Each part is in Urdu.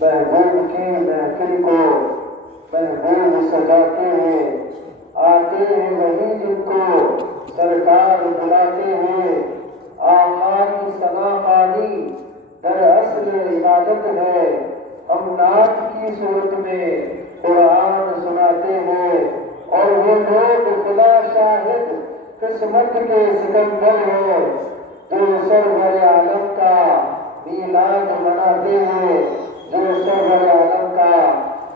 محبوب کی محفل کو محبوب سجاتے ہیں، آتے ہیں وہی جن کو سرکار بلاتے ہیں۔ آقا کی ثنا خوانی در اصل عبادت ہے، ہم نعت کی صورت میں قرآن سناتے ہیں، اور وہ لوگ خدا شاہد قسمت کے سکندر ہیں جو سرور عالم کا میلاد مناتے ہیں، جو سرور عالم کا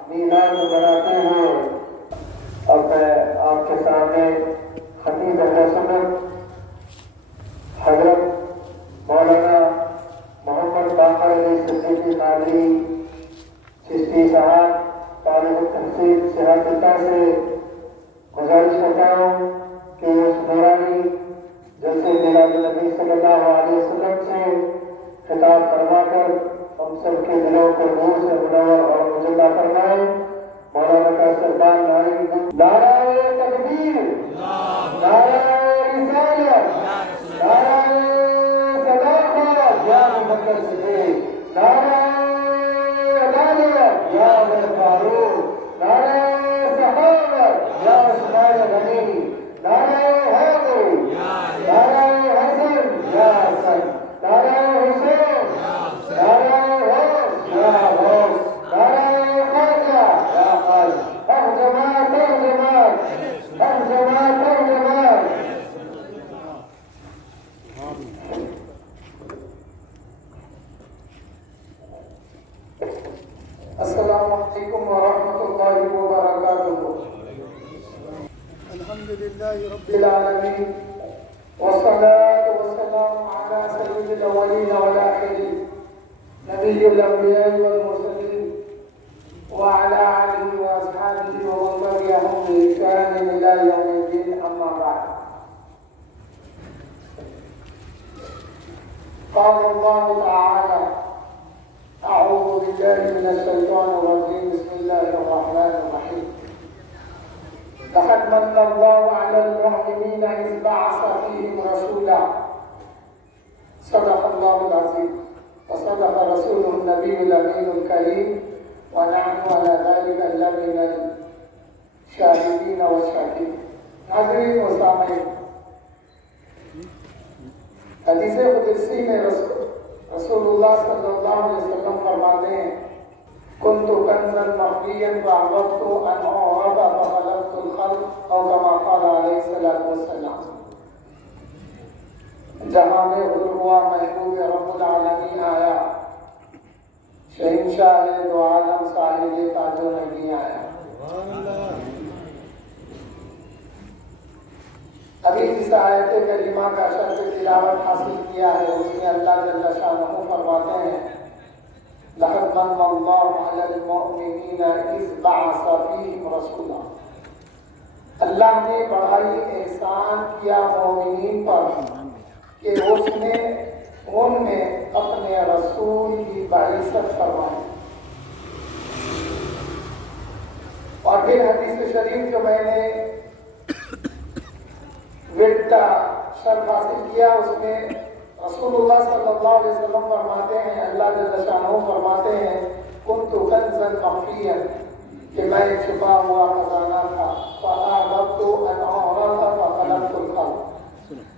میلاد مناتے ہیں۔ اب میں آپ کے سامنے خطیب اہل سنت حضرت مولانا محمد باقر علی صدیقی قادری چشتی صاحب طالب التحصیل صحت سے گزارش کرتا ہوں کہ اس دورانی جیسے میلاد نبی صلی اللہ علیہ وسلم سے خطاب فرما کر ہم سب کے دلوں کو نور سے منور اور مجلہ فرمائے۔ مولانا کا سرکار نعرہ تکبیر، نعرہ رسالت، نعرہ صداقت یا محمد صدیق، نعرہ عدالت یا عمر فاروق، نعرہ صحابت یا عثمان غنی، نعرہ حیدر، نعرہ حسن یا حسن، نعرہ حسین، نعرہ غوث یا غوث، نعرہ خواجہ یا خواجہ، ترجمہ ترجمہ ترجمہ ترجمہ۔ السلام علیکم ورحمۃ اللہ وبرکاتہ۔ الحمد للہ رب العالمین والصلاة والسلام على سيد الأولين والآخرين نبي الأنبياء والمرسلين وعلى آله وأصحابه ومن تبعهم بإحسان إلى يوم الدين، أما بعد۔ قال الله تعالى: أعوذ بالله من الشيطان الرجيم، بسم الله الرحمن الرحيم۔ لقد من الله على المؤمنين إذ بعث فيهم رسولا، صدق الله العظيم وصدق رسوله النبي الأمين الكريم، ونحن على ذلك لمن الشاهدين والشاكرين۔ ناظرین و سامعین، حدیث قدسی میں رسول اللہ صلی اللہ علیہ وسلم فرماتے ہیں: كنت كنزا مخفيا فأحببت أن أعرف فخلقت الخلق، أو كما قال عليه الصلاة والسلام۔ جہاں میں حضور ہوا محبوب رب العالمین آیا، شہنشاہ دو عالم صاحب تاج و نگین آیا۔ ابھی جس آیت کریمہ کا شرط تلاوت حاصل کیا ہے، اس میں اللہ جل شانہ فرماتے ہیں: لقد من الله على المؤمنين إذ بعث فيهم رسولا۔ اللہ نے بڑائی احسان کیا مومنین پر کہ اس نے ان میں اپنے رسول کی بعثت فرمائی۔ اور پھر حدیث شریف جو میں نے ورد کا شرف حاصل کیا، اس میں رسول اللہ صلی اللہ علیہ وسلم فرماتے ہیں، اللہ جل شانہ فرماتے ہیں: كنت كنزا مخفيا، کہ میں چھپا ہوا خزانہ تھا، فأحببت أن أعرف فخلقت الخلق،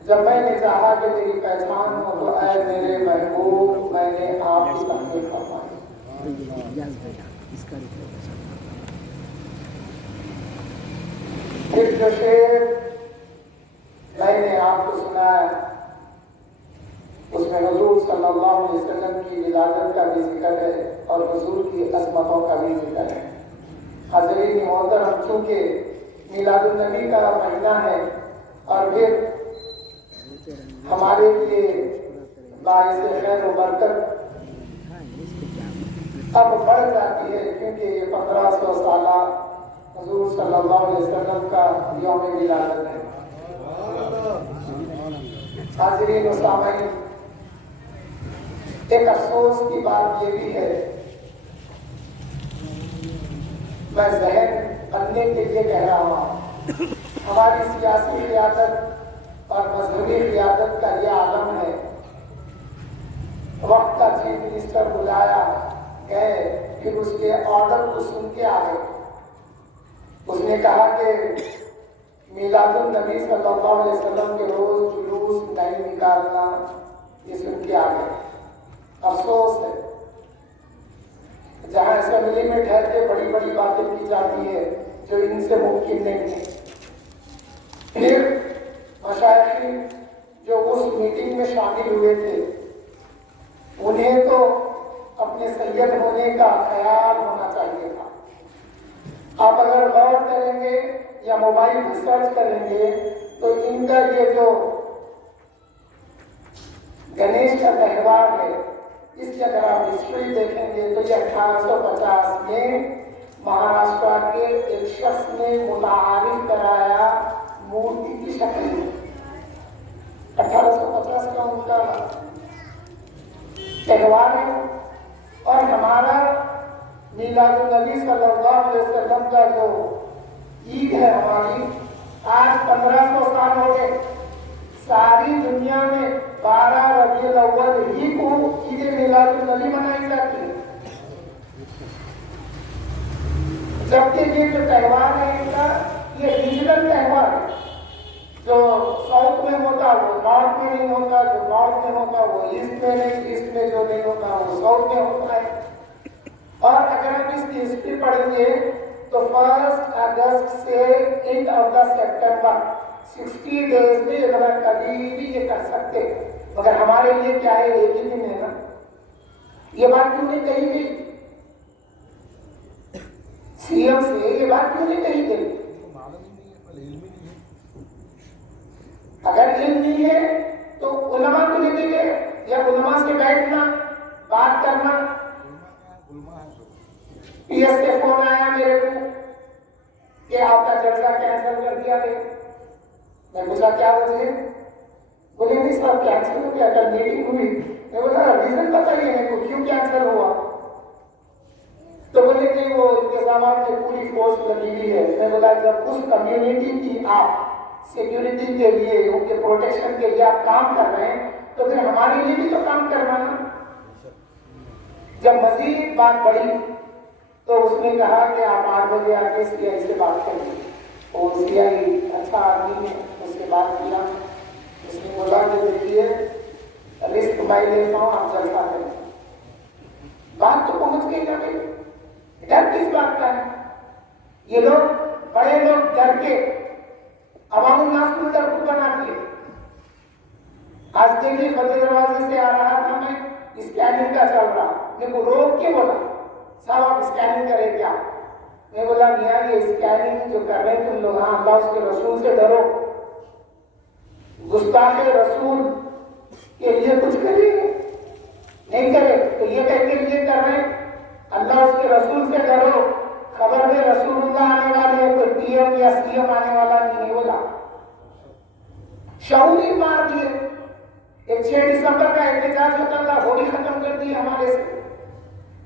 جب میں نے چاہا کہ میری پہچان ہو تو اے میرے محبوب میں نے آپ کی تخلیق فرمائی۔ پھر جو شعر میں نے آپ کو سنایا، اس میں حضور صلی اللہ علیہ وسلم کی ولادت کا بھی ذکر ہے اور حضور کی عظمتوں کا بھی ذکر ہے۔ حاضرین محترم، چونکہ میلاد النبی کا مہینہ ہے اور پھر ہمارے لیے باعث خیر و برکت اب بڑھ جاتی ہے، کیونکہ یہ 1500 سالہ حضور صلی اللہ علیہ وسلم کا یوم ولادت ہے۔ حاضرین و سامعین، ایک افسوس کی بات یہ بھی ہے، میں ذہن کرنے کے لیے کہہ رہا ہوں، ہماری سیاسی قیادت اور مذہبی قیادت کا یہ عالم ہے، وقت کا چیف منسٹر بلایا گئے، پھر اس کے آرڈر کو سن کے آ گئے. اس نے کہا کہ میلاد النبی صلی اللہ علیہ وسلم کے روز جلوس نہیں نکالنا، یہ سن کے آ گئے. افسوس ہے جہاں اسمبلی میں ٹھہر کے بڑی بڑی باتیں کی جاتی ہے جو ان سے ممکن نہیں ہے. پھر مشائخین جو اس میٹنگ میں شامل ہوئے تھے انہیں تو اپنے سید ہونے کا خیال ہونا چاہیے تھا. آپ اگر غور کریں گے یا موبائل ریسرچ کریں گے تو ان کا یہ جو گنیش کا تہوار ہے اس کی اگر آپ ہسٹری دیکھیں گے تو یہ 1850 میں مہاراشٹر کے ایک شخص نے متعارف کرایا مورتی کی شکل میں. 1850 کا ان کا تہوار ہے. اور ہمارا میلاد النبی صلی اللہ علیہ وسلم کا جو عید ہے ہماری آج 1500 سال ہو گئے. ساری دنیا میں 12 ربیع الاول ہی کو عید میلاد النبی منائی جاتی ہے. جبکہ یہ جو تہوار ہے ان کا یہ ریجنل تہوار ہے. جو ساؤتھ میں ہوتا وہ نارتھ میں نہیں ہوتا، جو نارتھ میں ہوتا وہ ایسٹ میں نہیں، ایسٹ میں جو نہیں ہوتا وہ ساؤتھ میں ہوتا ہے. اور اگر آپ اس کی ہسٹری پڑھیں گے تو 1 اگست سے end of the September 60 days میں اگر کبھی بھی یہ کر سکتے، مگر ہمارے لیے کیا ہے ایک ہی دن ہے نا. یہ بات کیوں نہیں کہی گئی سی ایم سے؟ یہ بات کیوں نہیں کہی گئی؟ اگر علم نہیں ہے تو علماء کو لے کے گئے یا علماء سے بیٹھنا بات کرنا. پی ایس سے فون آیا میرے کو کہ آپ کا جلسہ کینسل کر دیا گیا. میں پوچھا کیا وجہ ہے؟ بولے نہیں صاحب کینسل ہو گیا، کل میٹنگ ہوئی. میں بولا ریزن بتائیے میرے کو کیوں کینسل ہوا. تو بولے کہ وہ انتظامات میں پوری فورس لگی ہوئی ہے. میں بولا جب اس کمیونٹی کی آپ سیکیورٹی کے لیے ان کے پروٹیکشن کے لیے آپ کام کر رہے ہیں تو پھر ہمارے لیے بھی تو کام کرنا نا. جب مزید بات بڑھی تو اس نے کہا کہ آپ 8 بجے آ کے سی آئی سے بات کریں. اور سی آئی اچھا آدمی ہے، اس سے بات کیا. اس نے بولا کہ دیکھیے رسک میں لیتا ہوں، آپ جلسہ کریں. بات تو پہنچ گئی نا بھائی. ڈر کس بات کا ہے؟ یہ لوگ بڑے لوگ ڈر کے عوام الناس کو ڈر کو بنا دیے. آج دیکھیے فتح دروازے سے آ رہا تھا میں، اسکیننگ کا چل رہا. میرے کو روک کے بولا صاحب آپ اسکیننگ کریں کیا؟ میں بولا میاں یہ اسکیننگ جو کر رہے ہیں تم لوگ، ہاں اللہ اس کے رسول سے ڈرو. گستاخ رسول کے لیے کچھ کریں نہیں کرے تو یہ کہہ کے لیے کر رہے ہیں اللہ اس کے رسول سے ڈرو. خبر میں رسول اللہ آنے والے ہیں، کوئی پی ایم یا سی ایم آنے والا نہیں. بولا شعور ہی مار دیے. ایک 6 دسمبر کا احتجاج ہوتا تھا وہ بھی ختم کر دیے ہمارے سے.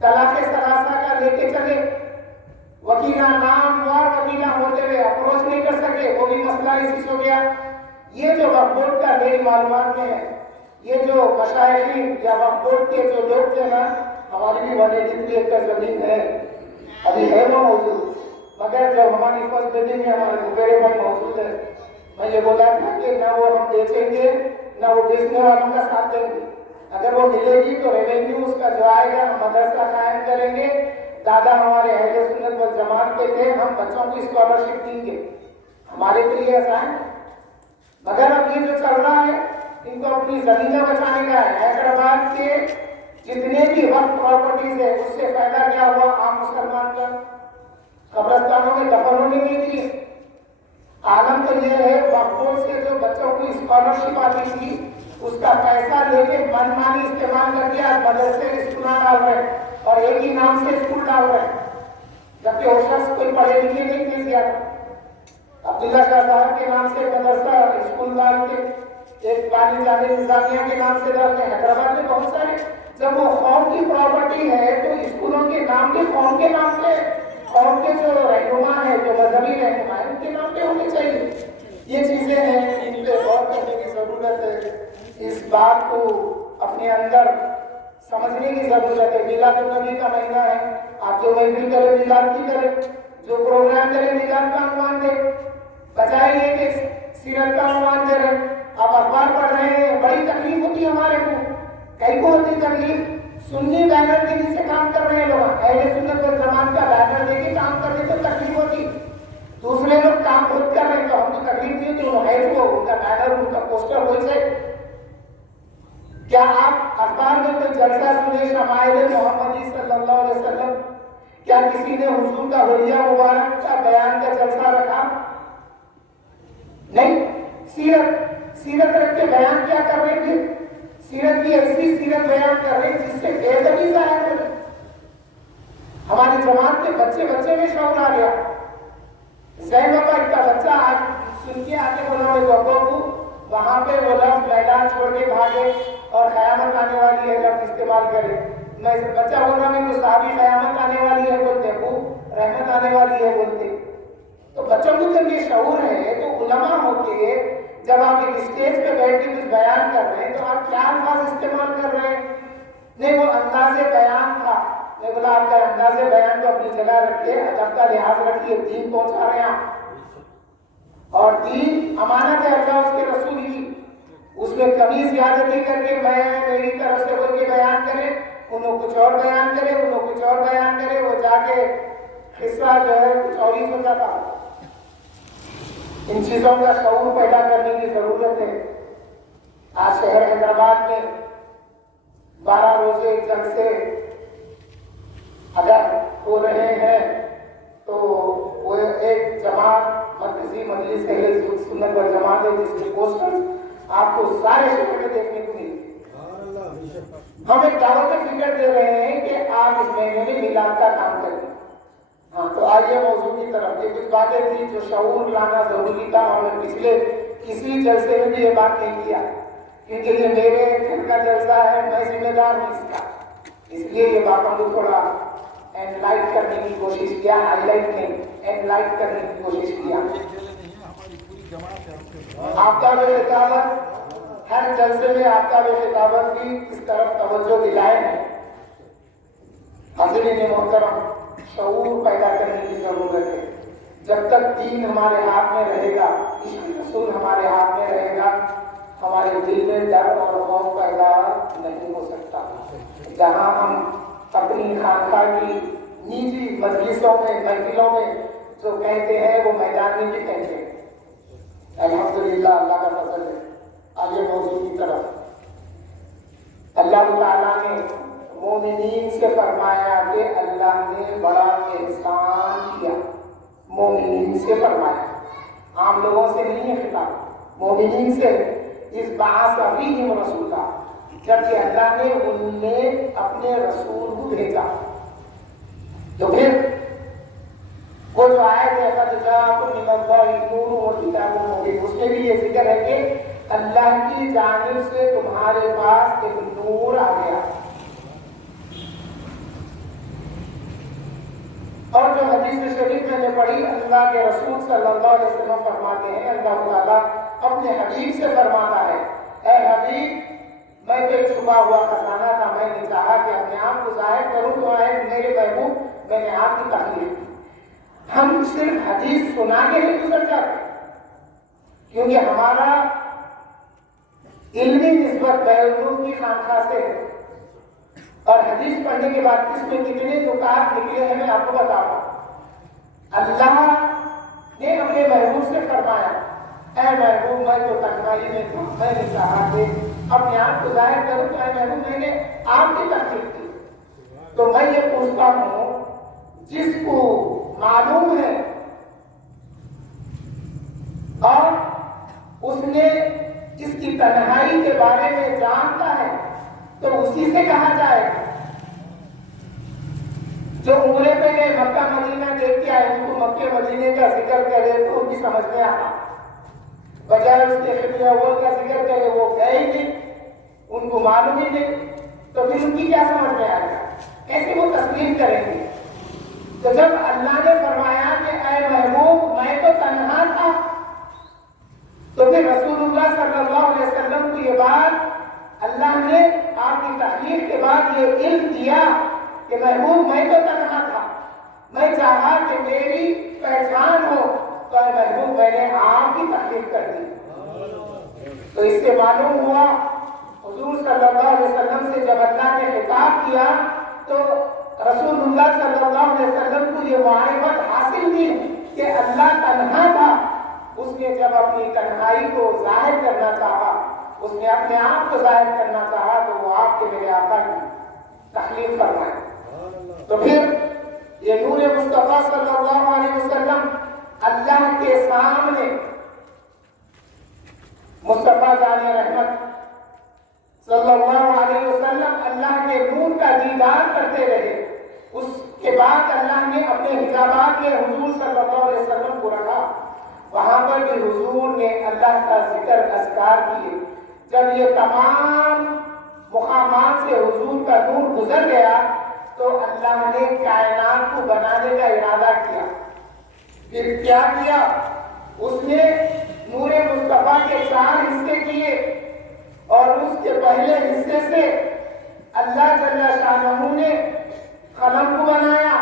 طلاق ثلاثہ کا لے کے چلے، وکیلہ نام وار وکیلہ ہوتے ہوئے اپروچ نہیں کر سکے، وہ بھی مسئلہ اسی سے ہو گیا. یہ جو وقف بورڈ کا میری معلومات میں ہے، یہ جو مشائخین یا وقف بورڈ کے جو لوگ تھے نا، ہماری بھی 183 ایکڑ زمین ہے، ابھی ہے وہ موجود. مگر جب ہماری فرسٹ بلڈنگ میں ہمارے دوپہرے پر موجود ہے، میں یہ بولا تھا کہ نہ وہ ہم بیچیں گے نہ وہ بیچنے والوں کا ساتھ دیں گے. اگر وہ ملے گی تو ریونیو اس کا جو آئے گا ہم مدرسہ قائم کریں گے. دادا ہمارے اہل سنت والجماعت کے تھے، ہم بچوں کو اسکالرشپ دیں گے. ہمارے کے لیے ایسا ہے. مگر اب یہ جو چل رہا ہے ان کو اپنی زمینیں بچانے کا ہے. حیدرآباد کے جتنے بھی وقف پراپرٹیز ہے اس سے فائدہ کیا ہوا عام مسلمان کا؟ قبرستانوں میں دفن ہونے نہیں دیے. عالم تو یہ ہے وقف بورڈ سے جو بچوں کو اسکالرشپ آتی تھی اس کا پیسہ لے کے منمانی استعمال کر کے آج مدرسے اسکول ڈال رہے ہیں اور ایک ہی نام سے اسکول ڈال رہے ہیں، جبکہ وہ شخص کوئی پڑھے لکھے نہیں تھے زیادہ. عبداللہ شاہ صاحب کے نام سے مدرسہ اسکول ڈال کے، ایک پانی جانے نظامیہ کے نام سے ڈالتے ہیں. حیدرآباد میں بہت سارے. جب وہ قوم کی پراپرٹی ہے تو اسکولوں کے نام کے قوم کے نام پہ، قوم کے جو رہنما ہیں جو مذہبی رہنما ہیں ان کے نام پہ ہونے چاہیے. یہ چیزیں ہیں، ان پہ غور کرنے کی ضرورت ہے. اس بات کو اپنے اندر سمجھنے کی ضرورت ہے. میلاد النبی کا مہینہ ہے، آپ جو محفل کرے میلاد کی کرے، جو پروگرام کرے میلاد کا عنوان دے، بجائے یہ کہ سیرت کا عنوان دے رہے۔ آپ اخبار پڑھ رہے ہیں، بڑی تکلیف ہوتی ہے ہمارے کو، کئی کو ہوتی تکلیف، سنی بینر کے نیچے کام کر رہے ہیں لوگ، اہل سنت والجماعت کا بینر دے کے کام کر رہے تو تکلیف ہوتی، دوسرے لوگ کام خود کر رہے ہیں تو ہم کو تکلیف نہیں ہوتی، انہوں ہے کو ان کا بینر ان کا پوسٹر ہو جائے۔ کیا آپ اخبار میں کوئی جلسہ سنے شمائل محمدی صلی اللہ علیہ وسلم؟ کیا کسی نے حضور کا حلیہ مبارک کا بیان کا جلسہ رکھا؟ نہیں۔ سیرت رکھ کے بیان کیا کر رہے تھے؟ سیرت کی ایسی سیرت بیان کر رہے جس سے بے ادبی ظاہر ہو رہی۔ ہماری جماعت کے بچے میں شعور آ گیا۔ زینب کا بچہ آج سن کے آتے بولا ابو وہاں پہ وہ لفظ میدان چھوڑ کے بھاگے اور قیامت آنے والی ہے لفظ استعمال کرے۔ میں بچہ بول رہا ہوں کہ صحابی قیامت آنے والی ہے بولتے، ابو رحمت آنے والی ہے بولتے۔ تو بچوں کو جب یہ شعور ہے تو علماء ہو کے جب آپ ایک اسٹیج پہ بیٹھ کے کچھ بیان کر رہے ہیں تو آپ کیا الفاظ استعمال کر رہے ہیں؟ نہیں، وہ انداز بیان تھا۔ میں بولا آپ کا انداز بیان تو اپنی جگہ رکھیے، ادب کا لحاظ رکھیے، دین پہنچا رہے ہیں آپ، اور دین امانت ہے اللہ اس کے رسول کی، اس میں کمی زیادتی کر کے میں میری طرف سے بول کے بیان کرے، انہوں کچھ اور بیان کرے، انہوں کچھ اور بیان کرے، وہ جا کے قصہ جو ہے کچھ اور ہی ہو جاتا۔ ان چیزوں کا شعور پیدا کرنے کی ضرورت ہے۔ آج شہر حیدرآباد میں 12 روزے جلسے اگر ہو رہے ہیں تو وہ ایک جماعت مرکزی مجلس اہل سنت والجماعت ہے جس کے پوسٹرز آپ کو سارے شہر میں دیکھنے کو ملے۔ ہم ایک دعوت فکر دے رہے ہیں کہ آپ اس مہینے میں میلاد کا کام کریں۔ ہاں تو آئیے موضوع کی طرف۔ یہ کچھ باتیں تھیں جو شعور لانا ضروری تھا، اور میں پچھلے کسی جلسے میں بھی یہ بات نہیں کیا کیونکہ یہ میرے گھر کا جلسہ ہے، میں ذمہ دار ہوں اس کا، اس لیے یہ باتوں کو تھوڑا انلائٹ کرنے کی کوشش کیا، ہائی لائٹ نہیں، انلائٹ کرنے کی کوشش کیا۔ آفتاب خطابت ہر جلسے میں آفتاب خطابت کی اس طرف توجہ دلائے ہیں۔ حاضرین محترم، شعور پیدا کرنے کی ضرورت ہے۔ جب تک دین ہمارے ہاتھ میں رہے گا، عشق رسول ہمارے ہاتھ میں رہے گا، ہمارے دل میں ڈر اور خوف پیدا نہیں ہو سکتا۔ جہاں ہم اپنی خانقاہ کی نجی مجلسوں میں محفلوں میں جو کہتے ہیں وہ میدان میں بھی کہتے ہیں۔ الحمدللہ اللہ کا فضل ہے۔ آگے موضوع کی طرف۔ اللہ تعالیٰ نے مومنین سے فرمایا کہ اللہ نے بڑا احسان کیا، مومنین سے فرمایا، عام لوگوں سے نہیں ہے خطاب، مومنین سے۔ اس بعث فیہم رسولا، جبکہ اللہ نے ان میں اپنے رسول کو بھیجا۔ تو پھر وہ جو آیت ہے قد جاءکم من اللہ نور وکتاب مبین، اس میں بھی یہ ذکر ہے کہ اللہ کی جانب سے تمہارے پاس ایک نور آ گیا۔ اور جو حدیث شریف میں نے پڑھی، اللہ کے رسول صلی اللہ علیہ وسلم فرماتے ہیں، اللہ تعالیٰ اپنے حبیب سے فرماتا ہے، اے حبیب میں تو ایک چھپا ہوا خزانہ تھا، میں نے چاہا کہ اپنے آپ کو ظاہر کروں تو اے میرے محبوب میں نے آپ کی تخلیق کی۔ ہم صرف حدیث سنا کے نہیں گزر جاتے، کیونکہ ہمارا علمی نسبت بیرون کی خانقاہ سے ہے، اور حدیث پڑھنے کے بعد اس میں کتنے نکات نکلے ہیں میں آپ کو بتاؤں۔ اللہ نے اپنے محبوب سے فرمایا، اے محبوب میں تو تنہائی میں تھا، میں نے چاہا کہ اپنے آپ کو ظاہر کروں تو اے محبوب میں نے آپ کی تخلیق کی۔ تو میں یہ پوچھتا ہوں، جس کو معلوم ہے اور اس نے اس کی تنہائی کے بارے میں جانتا ہے تو اسی سے کہا جائے گا۔ جو عمرے پہ گئے مکہ مدینہ دیکھ کے آئے، ان کو مکہ مدینے کا ذکر کرے تو ان کی سمجھ میں آتا، بجائے اس کے خطے اول کا ذکر کرے وہ گئے ہی نہیں، ان کو معلوم ہی نہیں، تو پھر ان کی کیا سمجھ میں آئے گا، کیسے وہ تسلیم کریں گے؟ تو جب اللہ نے فرمایا کہ اے محبوب میں تو تنہا تھا، تو پھر رسول اللہ صلی اللہ علیہ وسلم کو یہ بات اللہ نے آپ کی تحریر کے بعد یہ علم دیا کہ محبوب میں تو تنہا تھا، میں نے آپ کی تخلیق کر دی۔ تو اس سے معلوم ہوا حضور صلی اللہ علیہ وسلم سے جب اللہ نے خطاب کیا تو رسول اللہ صلی اللہ علیہ وسلم کو یہ معرفت حاصل تھی کہ اللہ تنہا تھا۔ اس نے جب اپنی تنہائی کو ظاہر کرنا چاہا، اس نے اپنے آپ کو ظاہر کرنا چاہا تو وہ آپ کے میرے آقا کی تخلیق فرمائے۔ تو پھر یہ نور مصطفیٰ صلی اللہ علیہ وسلم اللہ کے سامنے مصطفیٰ جان رحمت صلی اللہ علیہ وسلم اللہ کے نور کا دیدار کرتے رہے۔ اس کے بعد اللہ نے اپنے حجابات میں حضور صلی اللہ علیہ وسلم کو رکھا، وہاں پر بھی حضور نے اللہ کا ذکر اذکار کیے۔ جب یہ تمام مقامات سے حضور کا نور گزر گیا تو اللہ نے کائنات کو بنانے کا ارادہ کیا۔ پھر کیا کیا؟ اس نے نور مصطفیٰ کے 4 حصے کیے اور اس کے پہلے حصے سے اللہ جل شانہ نے قلم کو بنایا،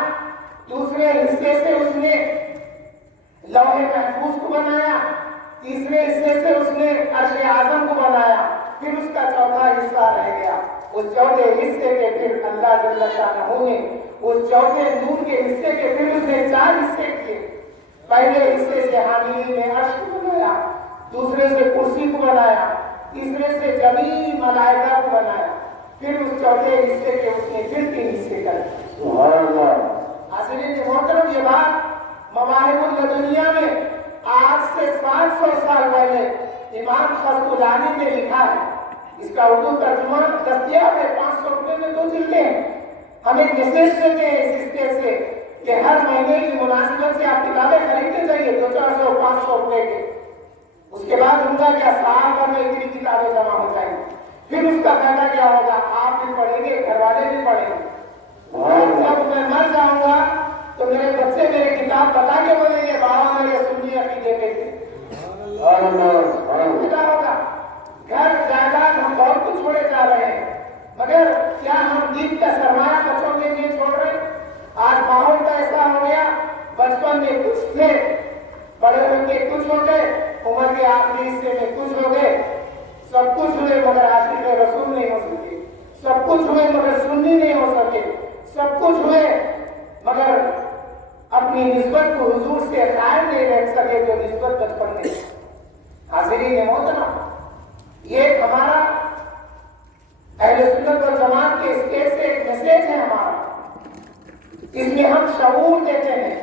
دوسرے حصے سے اس نے لوح محفوظ کو بنایا، تیسرے حصے سے اس نے عرش اعظم کو بنایا، پھر اس کا چوتھا حصہ رہ گیا۔ اس چوتھے حصے کے پھر اللہ جل شانہ نے اس چوتھے نور کے حصے کے پھر اس نے 4 حصے کیے۔ پہلے حصے سے حاملین عرش کو بنایا، دوسرے سے کرسی کو بنایا، تیسرے سے جمیع ملائکہ کو بنایا، پھر اس چوتھے حصے کے اس نے پھر 3 حصے کر دیے۔ سبحان اللہ۔ حاضرین محترم، یہ بات مواہب اللدنیہ میں آج سے 700 سال پہلے امام خسطلانی نے لکھا ہے۔ اس کا اردو ترجمہ دستیاب ہے، 500 روپے میں 2 جلدیں ہیں۔ ہم ایک میسج دیتے ہیں اس اسٹیج سے کہ ہر مہینے کی مناسبت سے آپ کتابیں خریدتے جائیے 200-400 500 روپے کے۔ اس کے بعد ان کا کیا سال بھر میں اتنی کتابیں جمع ہو جائیں گی، پھر اس کا فائدہ کیا ہوگا؟ آپ بھی پڑھیں گے، گھر والے بھی پڑھیں گے۔ جب میں مر جاؤں گا تو میرے بچے میرے کتاب بتا کے بولیں گے بابا میرے سنی عقیدے پہ تھے۔ کیا ہوگا؟ گھر جائیداد ہم بہت کچھ چھوڑے جا رہے ہیں، مگر کیا ہم دین کا سرمایہ بچوں کے لیے چھوڑ رہے ہیں؟ آج ماحول کا ایسا ہو گیا، بچپن میں کچھ تھے، بڑے ہو کے کچھ ہو گئے، عمر کے آخری حصے میں کچھ ہو گئے، سب کچھ ہوئے مگر عاشق رسول نہیں ہو سکے، سب کچھ ہوئے مگر سنی نہیں ہو سکے، سب کچھ ہوئے مگر اپنی نسبت کو حضور سے قائم نہیں رکھ سکے جو نسبت بچپن میں۔ حاضرین محترم، یہ ہمارا اہل سنت والجماعت کے اسٹیج سے ایک میسج ہے ہمارا۔ اس میں ہم شعور دیتے ہیں،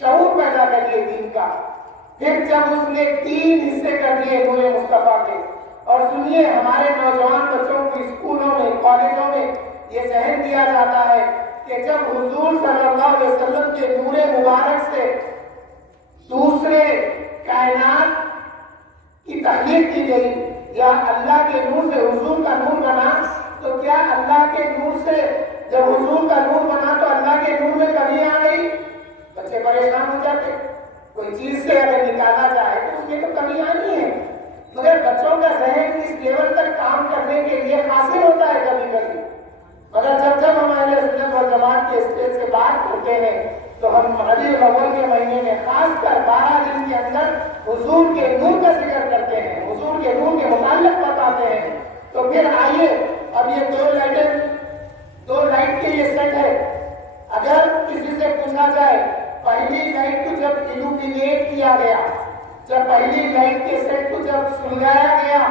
شعور پیدا کریے دین کا۔ پھر جب اس نے 3 حصے کر دیے نور مصطفیٰ کے، اور سنیے ہمارے نوجوان بچوں کو اسکولوں میں کالجوں میں یہ ذہن دیا جاتا ہے کہ جب حضور صلی اللہ علیہ وسلم کے نور مبارک سے دوسرے کائنات کی تخلیق کی گئی یا اللہ کے نور سے حضور کا نور بنا، تو کیا اللہ کے نور سے جب حضور کا نور بنا تو اللہ کے نور میں کمی آ گئی؟ بچے پریشان ہو جاتے، کوئی چیز سے اگر نکالا جائے تو اس میں تو کمی آنی ہے، مگر بچوں کا ذہن اس لیول تک کام کرنے کے لیے حاصل ہوتا ہے کبھی کبھی۔ مگر جب ہم اہل سنت والجماعت کے اسٹیج سے بات کرتے ہیں تو ہم ربیع الاول کے مہینے میں خاص کر 12 دن کے اندر حضور کے نور کا ذکر کرتے ہیں، حضور کے نور کے متعلق بتاتے ہیں۔ تو پھر آئیے، اب یہ 2 لائٹ کے یہ سیٹ ہے۔ اگر کسی سے پوچھا جائے پہلی لائٹ کو جب ایلومینیٹ کیا گیا، جب پہلی لائٹ کے سیٹ کو جب سلگایا گیا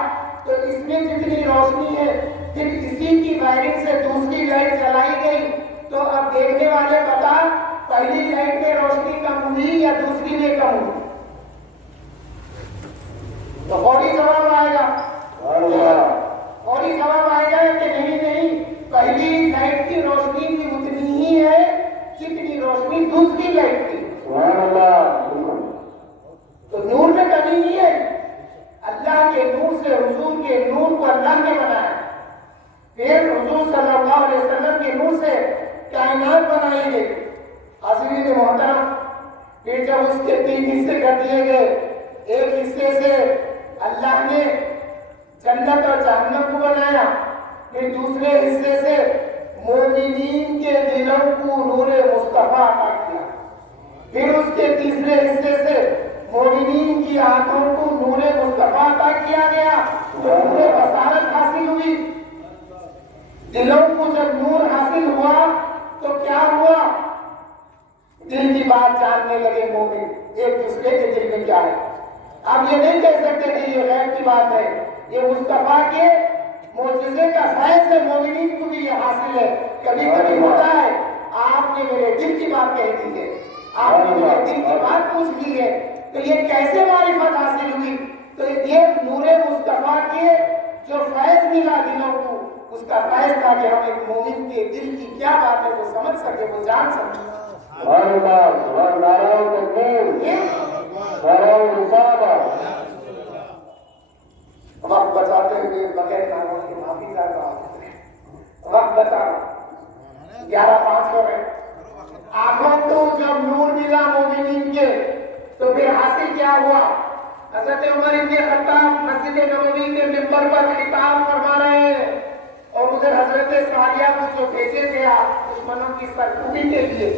تو اس میں جتنی روشنی ہے پھر اسی کی وائرنگ سے دوسری لائٹ جلائی گئی، تو اب دیکھنے والے بتا پہلی لائٹ میں روشنی کم ہوئی یا دوسری میں کم ہوئی؟ تو فوری جواب آئے گا، فوری جواب آئے گا کہ نہیں، پہلی لائٹ کی روشنی بھی اتنی ہی ہے جتنی روشنی دوسری لائٹ کی۔ تو نور میں کمی نہیں ہے، اللہ کے نور سے حضور کے نور کو اللہ نے بنایا، پھر حضور صلی اللہ علیہ وسلم کے نور سے کائنات بنائی گئی۔ حاضرین محترم، پھر جب اس کے 3 حصے کر دیے گئے، ایک حصے سے اللہ نے جنت اور جہنم کو بنایا، پھر دوسرے حصے سے مومنین کے دلوں کو نور مصطفیٰ عطا کیا، پھر اس کے تیسرے حصے سے مومنین کی آنکھوں کو نور مصطفیٰ عطا کیا گیا تو نور بصارت حاصل ہوئی. دلوں کو جب نور حاصل ہوا تو کیا ہوا؟ دل کی بات جاننے لگے مومن ایک دوسرے کے دل میں کیا ہے. اب یہ نہیں کہہ سکتے کہ یہ غیب کی بات ہے، یہ مصطفیٰ کے معجزے کا فیض ہے. مومنین کو بھی یہ حاصل ہے. کبھی کبھی ہوتا ہے آپ نے میرے دل کی بات کہہ دی ہے، آپ نے میرے دل کی بات پوچھ لی ہے، تو یہ کیسے معرفت حاصل ہوئی؟ تو یہ نور مصطفیٰ کے جو فیض ملا دلوں کو، اس کا فیض تھا کہ ہم ایک مومن کے دل کی کیا بات ہے وہ سمجھ سکے، وہ جان سکے. وقت بچاتے ہوئے بغیر ناموں کی معافی کر رہا ہوں. وقت بچا 11:05 ہو رہے. آنکھوں کو جب نور ملا مومنین کے تو پھر حاصل کیا ہوا؟ حضرت عمر ابن خطاب مسجد نبوی کے منبر پر خطاب فرما رہے ہیں اور ادھر حضرت ساریہ کو جو بھیجے گیا دشمنوں کی سرکوبی کے لیے،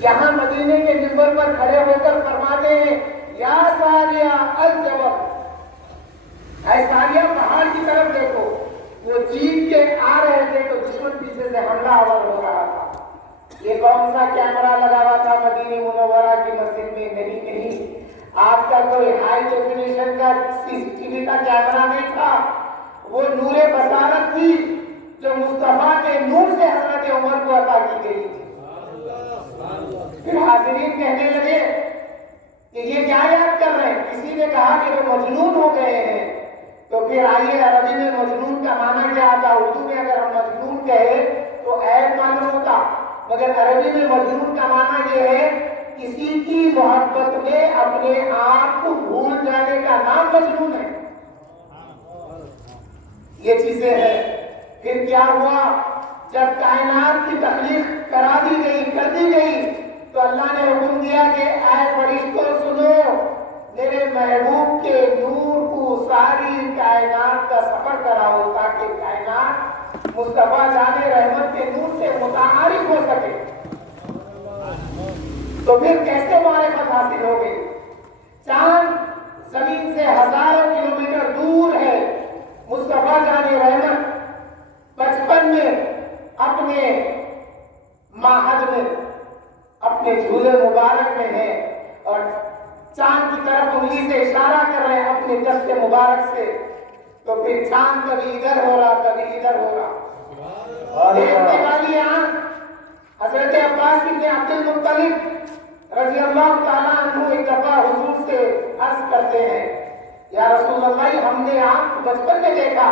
یہاں مدینے کے منبر پر کھڑے ہو کر فرماتے ہیں یا ساریہ الجبل، اے ساریہ پہاڑ کی طرف دیکھو. وہ جیت کے آ رہے تھے تو دشمن پیچھے سے حملہ آور ہو رہا تھا. یہ کون سا کیمرہ لگا ہوا تھا مدینہ منورہ کی مسجد میں؟ نہیں، آج کل کوئی ہائی ڈیفینیشن کا CCTV کا کیمرہ نہیں تھا. وہ نور بصارت تھی جو مصطفیٰ کے نور سے حضرت عمر کو عطا کی گئی تھی. پھر حاضرین کہنے لگے کہ یہ کیا یاد کر رہے ہیں؟ کسی نے کہا کہ وہ مجنون ہو گئے ہیں. تو پھر آئیے عربی میں مجنون کا معنی کیا آتا؟ اردو میں اگر ہم مجنون کہیں تو عیب معلوم ہوتا، مگر عربی میں مجنون کا معنی یہ ہے کسی کی محبت میں اپنے آپ کو بھول جانے کا نام مجنون ہے. یہ چیزیں ہیں. پھر کیا ہوا؟ جب کائنات کی تخلیق کرا دی گئی، کر دی گئی، تو اللہ نے حکم دیا کہ اے فرشتوں سنو، میرے محبوب کے نور کو ساری کائنات کا سفر کراؤ تاکہ کائنات مصطفیٰ جان رحمت کے نور سے متعارف ہو سکے. تو پھر کیسے معرفت حاصل ہو گئی؟ چاند زمین سے ہزاروں کلومیٹر دور ہے. مصطفیٰ جان رحمت بچپن میں اپنے ماہد میں اپنے جھولے مبارک میں ہے اور چاند کی طرف انگلی سے اشارہ کر رہے ہیں اپنے دست مبارک سے. تو پھر چاند کبھی ادھر ہو رہا کبھی ادھر ہو رہا. دیکھنے والی آنکھ حضرت عباس بن عبد المطلب رضی اللہ تعالیٰ عنہ ایک دفعہ حضور سے عرض کرتے ہیں یا رسول اللہ، ہم نے آپ کو بچپن میں دیکھا،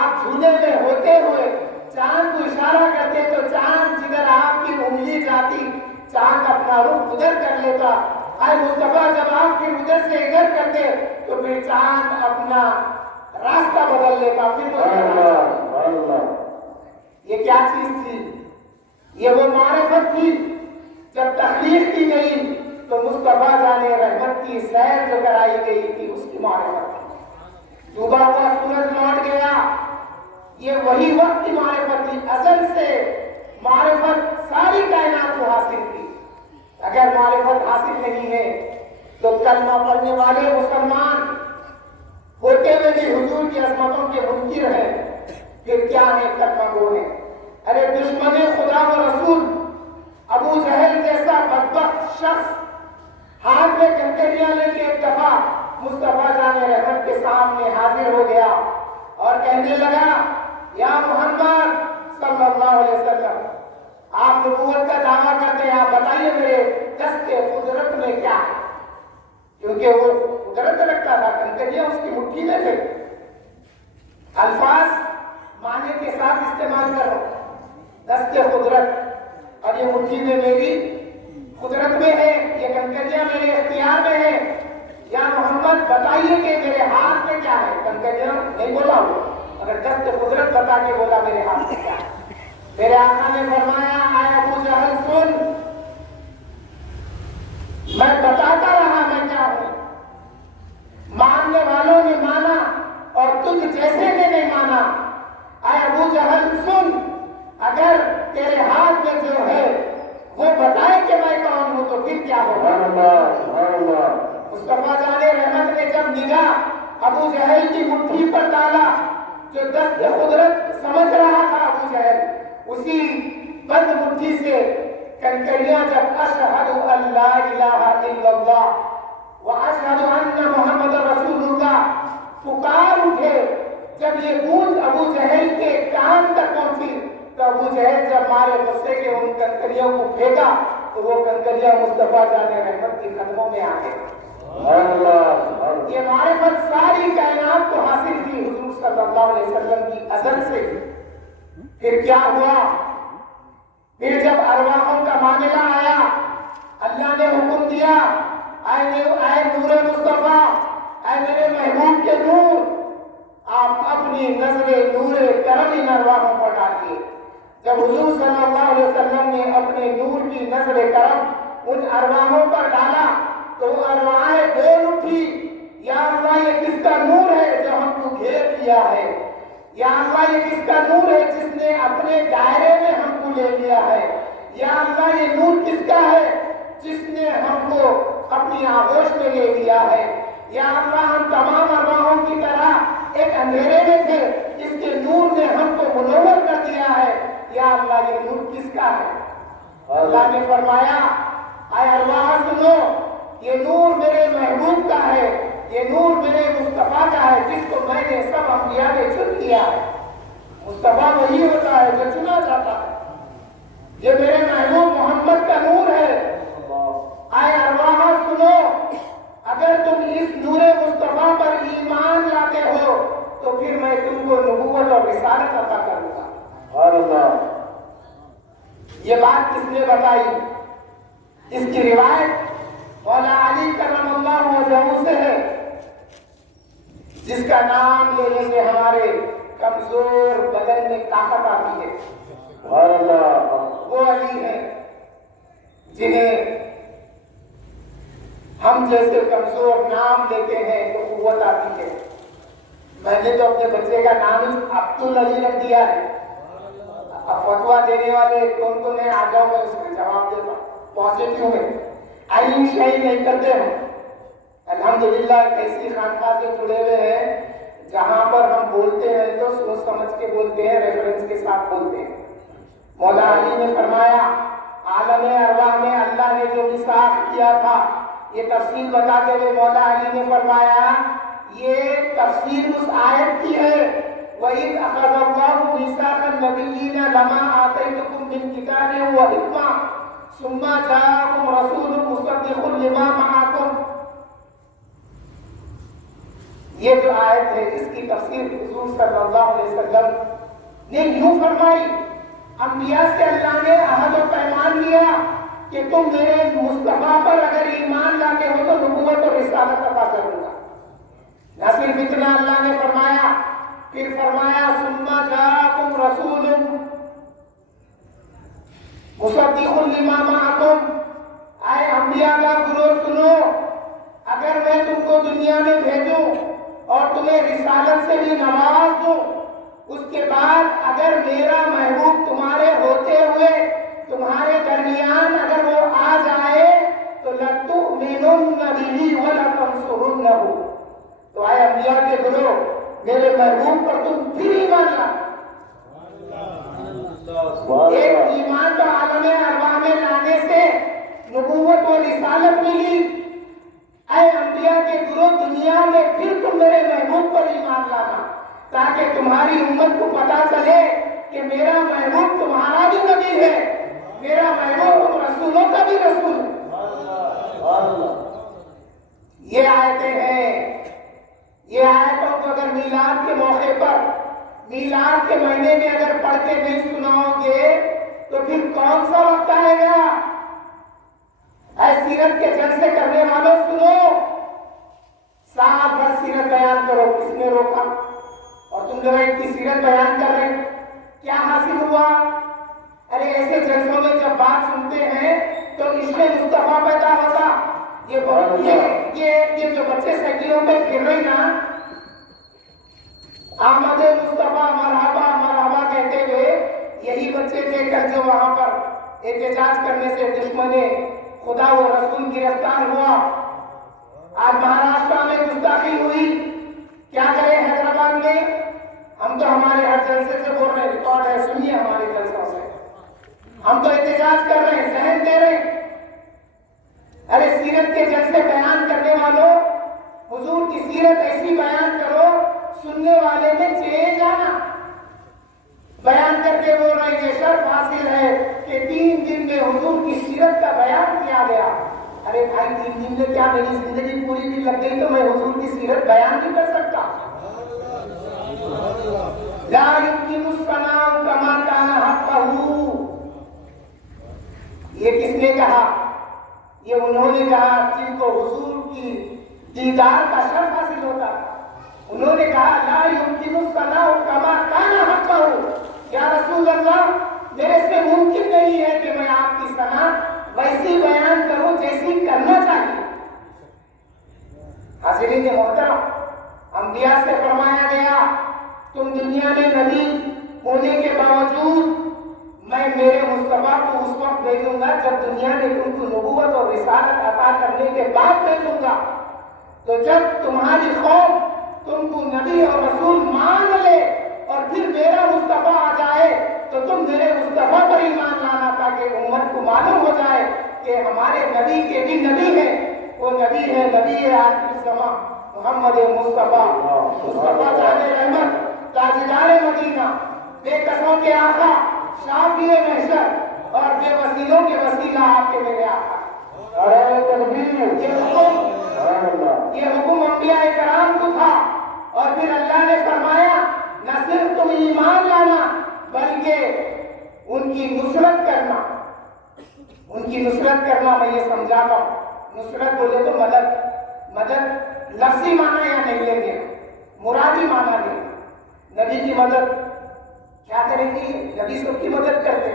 آپ جھولے میں ہوتے ہوئے چاند کو اشارہ کرتے تو چاند جدھر آپ کی انگلی جاتی چاند اپنا رخ ادھر کر لیتا. اے مصطفیٰ جب آپ پھر ادھر سے ادھر کرتے تو پھر چاند اپنا راستہ بدل لیتا. یہ کیا چیز تھی؟ یہ وہ معرفت تھی. جب تخلیق کی گئی تو مصطفیٰ جان رحمت کی سیر جو کرائی گئی تھی اس کی معرفت تھی. ڈوبا ہوا سورج لوٹ گیا، یہ وہی وقت کی معرفت تھی. ازل سے معرفت ساری کائنات کو حاصل تھی. اگر معرفت حاصل نہیں ہے تو کلمہ پڑھنے والے مسلمان ہوتے ہوئے بھی حضور کی عظمتوں کے منکر ہیں. پھر کیا ہے کلمہ گو ہے؟ ارے دشمن خدا و رسول ابو جہل جیسا بدبخت شخص ہاتھ میں کنکریاں لے کے ایک دفعہ مصطفیٰ جان رحمت کے سامنے حاضر ہو گیا اور کہنے لگا یا محمد صلی اللہ علیہ وسلم، آپ نبوت کا دعویٰ کرتے ہیں، آپ بتائیے میرے دست قدرت میں کیا ہے؟ کیونکہ وہ قدرت رکھتا تھا، کنکریاں اس کی مٹھی میں تھے. الفاظ معنی کے ساتھ استعمال کرو. دست قدرت، اور یہ مٹھی میں میری قدرت میں ہے، یہ کنکریاں میرے اختیار میں ہے. یا محمد بتائیے کہ میرے ہاتھ میں کیا ہے؟ کنکریاں نہیں بولا وہ، اگر دست قدرت بتا کے بولا میرے ہاتھ میں کیا ہے. میرے آقا نے فرمایا اے ابو جہل سن، میں بتاتا رہا میں کیا ہوں. ماننے والوں نے مانا اور تجھ جیسے نے نہیں مانا. اے ابو جہل سن، اگر تیرے ہاتھ میں جو ہے وہ بتائے کہ میں کون ہوں تو پھر کیا ہوگا؟ مصطفیٰ جان رحمت نے جب نگاہ ابو جہل کی مٹھی پر ڈالا، جو دست قدرت سمجھ رہا تھا ابو جہل، اسی بند مٹھی سے کنکریاں جب اشہد ان لا الہ الا اللہ واشہد ان محمد رسول اللہ پکار اٹھے، جب یہ گونج ابو جہل کے کان تک پہنچی تو ابو جہل جب مارے غصے کے ان کنکریوں کو پھینکا تو وہ کنکریاں مصطفیٰ جان رحمت کے قدموں میں آ گئے۔ یہ معرفت ساری کائنات کو حاصل تھی حضور صلی اللہ علیہ وسلم کی ازل سے۔ پھر کیا ہوا؟ پھر جب ارواحوں کا معاملہ آیا، اللہ نے حکم دیا، اے نور مصطفیٰ، اے میرے محبوب کے نور، آپ اپنی نظر نور کرم ان ارواحوں پر ڈالیے۔ جب حضور صلی اللہ علیہ وسلم نے اپنے نور کی نظر کرم ان ارواحوں پر ڈالا تو وہ ارواحیں بول اٹھی، یا اللہ یہ کس کا نور ہے جو ہم کو گھیر لیا ہے؟ یا اللہ یہ کس کا نور ہے جس نے اپنے دائرے میں ہم کو لے لیا ہے؟ یا اللہ یہ نور کس کا ہے جس نے ہم کو اپنی آغوش میں لے لیا ہے؟ یا اللہ ہم تمام ارواحوں کی طرح ایک اندھیرے میں تھے، اس کے نور نے ہم کو منور کر دیا ہے، یا اللہ یہ نور کس کا ہے؟ اللہ نے فرمایا، اے ارواح سنو، یہ نور میرے محبوب کا ہے، یہ نور میرے مصطفیٰ کا ہے جس کو میں نے سب انبیاء نے چن لیا ہے۔ مصطفیٰ وہی ہوتا ہے جو چنا جاتا ہے، یہ میرے محبوب محمد کا نور ہے۔ اے ارواح سنو، اگر تم اس نور مصطفیٰ پر ایمان لاتے ہو تو پھر میں تم کو نبوت اور رسالت عطا کروں گا۔ یہ بات کس نے بتائی؟ اس کی روایت مولا علی کرم اللہ وجہہ سے ہے، جس کا نام لینے سے ہمارے کمزور بدن میں طاقت آتی ہے۔ وہ علی ہیں جنہیں ہم جیسے کمزور نام لیتے ہیں تو قوت آتی ہے۔ میں نے تو اپنے بچے کا نام عبد علی رکھ دیا ہے۔ اب فتویٰ دینے والے کون کون ہیں، آ جاؤ میں اس کا جواب دیتا ہوں۔ پازیٹیو ہے، آئین شاہی نہیں کرتے ہم، الحمدللہ ایسی خانقاہ سے جڑے ہوئے ہیں جہاں پر ہم بولتے ہیں تو سوچ سمجھ کے بولتے ہیں، ریفرنس کے ساتھ بولتے ہیں۔ مولا علی نے فرمایا، عالم ارواح میں اللہ نے جو میثاق کیا تھا، یہ تفصیل بتاتے ہوئے مولا علی نے فرمایا یہ تفسیر اس آیت کی ہے، وَإِذْ أَخَذَ اللَّهُ مِيثَاقَ النَّبِيِّينَ لَمَا آتَيْتُكُم مِّن كِتَابٍ وَحِكْمَةٍ ثُمَّ جَاءَكُمْ رَسُولٌ مُصَدِّقٌ لِّمَا مَعَكُمْ۔ یہ جو آیت ہے اس کی تفسیر حضور صلی اللہ علیہ وسلم نے یوں فرمائی، انبیاء سے اللہ نے عہد و پیمان لیا کہ تم میرے مصطفیٰ پر اگر ایمان لاتے ہو تو نبوت اور رسالت عطا کروں گا۔ نہ صرف اتنا، اللہ نے فرمایا، پھر فرمایا ثم جاءکم رسول مصدق لما معکم۔ اے انبیاء کا گروہ سنو، اگر میں تم کو دنیا میں بھیجوں اور تمہیں رسالت سے بھی نواز دوں، اس کے بعد اگر میرا محبوب تمہارے ہوتے ہوئے تمہارے درمیان اگر وہ آ جائے تو لَتُؤْمِنُنَّ بِهِ وَلَتَنْصُرُنَّهُ۔ تو اے انبیاء کے گروہ، میرے محبوب پر تم پھر ایمان لانا۔ ایک ایمان تو عالم ارواح میں لانے سے نبوت و رسالت ملی، اے انبیاء کے گروہ دنیا میں پھر تم میرے محبوب پر ایمان لانا، تاکہ تمہاری امت کو پتا چلے کہ میرا محبوب تمہارا بھی نبی ہے، میرا محبوب تم رسولوں کا بھی رسول ہے۔ یہ آیتیں ہیں، یہ آیتوں کو اگر میلاد کے موقع پر، میلاد کے مہینے میں اگر پڑھ کے نہیں سناؤ گے تو پھر کون سا وقت آئے گا؟ اے سیرت کے جلسے کرنے والوں سنو، سال بھر سیرت بیان کرو، کس نے روکا؟ اور تم لوگ ان کی سیرت بیان کر رہے، کیا حاصل ہوا؟ ارے ایسے جلسوں میں جب بات سنتے ہیں تو عشق مصطفیٰ پیدا ہوتا۔ یہ جو بچے سائیکلوں پہ پھر رہے نا، آمد مصطفیٰ مرحبا مرحبا کہتے ہوئے، یہی بچے تھے کل جو وہاں پر احتجاج کرنے سے دشمن خدا و رسول گرفتار ہوا۔ آج مہاراشٹر میں گستاخی ہوئی، کیا کریں حیدرآباد میں؟ ہم تو ہمارے ہر جلسے سے بول رہے ہیں، ریکارڈ ہے، سنیے ہمارے جلسوں سے، ہم تو احتجاج کر رہے ہیں، ذہن دے رہے ہیں۔ ارے سیرت کے جلسے بیان کرنے والوں، حضور کی سیرت ایسی بیان کرو سننے والے میں چینج آنا۔ بیان کر کے بول رہے ہیں یہ شرف حاصل ہے کہ 3 دن میں حضور کی سیرت کا بیان کیا گیا۔ ارے بھائی 3 دن میں کیا میری زندگی پوری بھی لگ گئی تو میں حضور کی سیرت بیان نہیں کر سکتا؟ لا يمكن الثناء كما كان حقه، یہ کس نے کہا؟ یہ انہوں نے کہا جن کو حضور کی دیدار کا شرف حاصل ہوتا ہے۔ انہوں نے کہا لا يمكن الثناء كما كان حقه، یا رسول اللہ میرے سے ممکن نہیں ہے کہ میں آپ کی ثنا ویسی بیان کروں جیسی کرنا چاہیے۔ حاضرین محترم، انبیاء سے فرمایا گیا تم دنیا میں نبی ہونے کے باوجود میں میرے مصطفیٰ کو اس وقت بھیجوں گا جب دنیا نے تم کو نبوت اور رسالت عطا کرنے کے بعد بھیجوں گا۔ تو جب تمہاری قوم تم کو نبی اور رسول مان لے اور پھر میرا مصطفیٰ آ جائے تو تم میرے مصطفیٰ پر ایمان لانا تاکہ امت کو معلوم ہو جائے کہ ہمارے نبی کے بھی نبی ہے، وہ نبی ہے آخر الزماں محمد مصطفیٰ، مصطفیٰ جان رحمت، تاجدار مدینہ، بے قصوں کے آقا، شافی محشر اور بے وسیلوں کے وسیلہ آپ کے میرے آقا۔ یہ حکم انبیاء کرام کو تھا، اور پھر اللہ نے فرمایا نہ صرف تم ایمان لانا بلکہ ان کی نصرت کرنا۔ ان کی نصرت کرنا میں یہ سمجھاتا ہوں، نصرت بولے تو مدد لفظی معنی یا نہیں لیں گے، مرادی معنی لیں گے۔ نبی کی مدد کیا کریں گے؟ نبی سب کی مدد کرتے،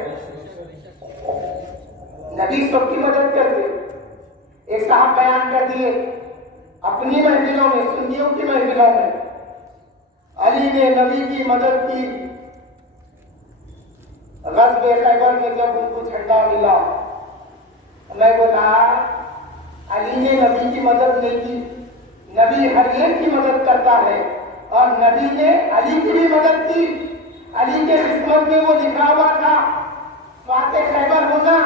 نبی سب کی مدد کرتے۔ ایک صاحب بیان کر دیے اپنی محفلوں میں، سنیوں کی محفلوں میں، علی نے نبی کی مدد کی غزوہ خیبر میں جب ان کو جھنڈا ملا۔ میں بولا علی نے نبی کی مدد نہیں کی، نبی ہر ایک کی مدد کرتا ہے، اور نبی نے علی کی بھی مدد کی۔ علی کے قسمت میں وہ لکھا ہوا تھا فاتح خیبر ہونا،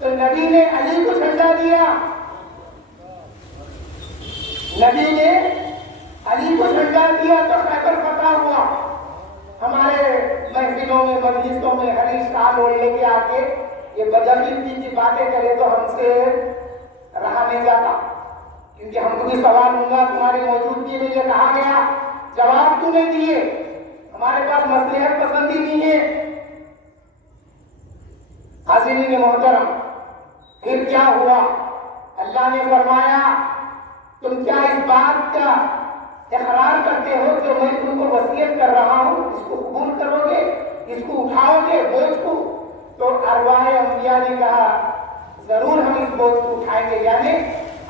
تو نبی نے علی کو جھنڈا دیا، نبی نے علی کو جھنڈا دیا تو خیبر فتح ہوا۔ ہمارے محفلوں میں، مجلسوں میں ہر شال اوڑھ لے کے آ کے یہ بدعقیدگی کی باتیں کرے تو ہم سے رہا نہیں جاتا، کیونکہ ہم کو بھی سوال ہوگا تمہاری موجودگی میں یہ کہا گیا، جواب تو نہیں دیے، ہمارے پاس مصلحت پسندی نہیں ہے۔ حاضرین محترم، پھر کیا ہوا؟ اللہ نے فرمایا تم کیا اس بات کا اقرار کرتے ہو جو میں تم کو وصیت کر رہا ہوں، اس کو قبول کرو گے، اس کو اٹھاؤ گے بوجھ کو؟ تو ارواح انبیاء نے کہا ضرور ہم اس بوجھ کو اٹھائیں گے، یعنی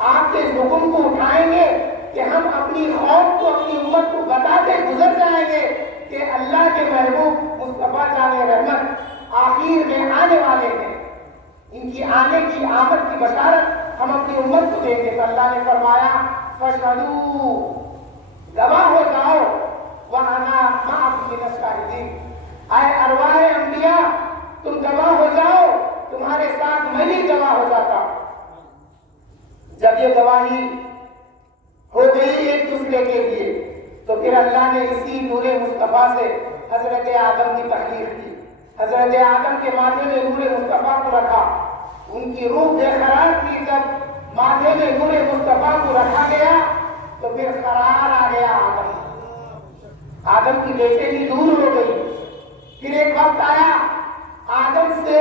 آپ کے حکم کو اٹھائیں گے کہ ہم اپنی قوم کو، اپنی امت کو بتاتے گزر جائیں گے کہ اللہ کے محبوب مصطفیٰ جان رحمت آخر میں آنے والے ہیں، ان کی آنے کی آمد کی بشارت ہم اپنی امت کو دیں گے۔ تو اللہ نے فرمایا فَاشْهَدُوا، گواہ ہو جاؤ، وَأَنَا مَعَكُمْ مِنَ الشَّاهِدِينَ، اے ارواح انبیاء تم گواہ ہو جاؤ، تمہارے ساتھ میں بھی گواہ ہو جاتا۔ جب یہ گواہی ہو گئی ایک دوسرے کے لیے تو پھر اللہ نے اسی نور مصطفیٰ سے حضرت آدم کی تخلیق کی، حضرت آدم کے ماتھے میں نور مصطفیٰ کو رکھا، ان کی روح بے قرار تھی، جب ماتھے میں نور مصطفیٰ کو رکھا گیا تو پھر قرار آ گیا آدم کی بیٹے کی دور ہو گئی۔ پھر ایک وقت آیا آدم سے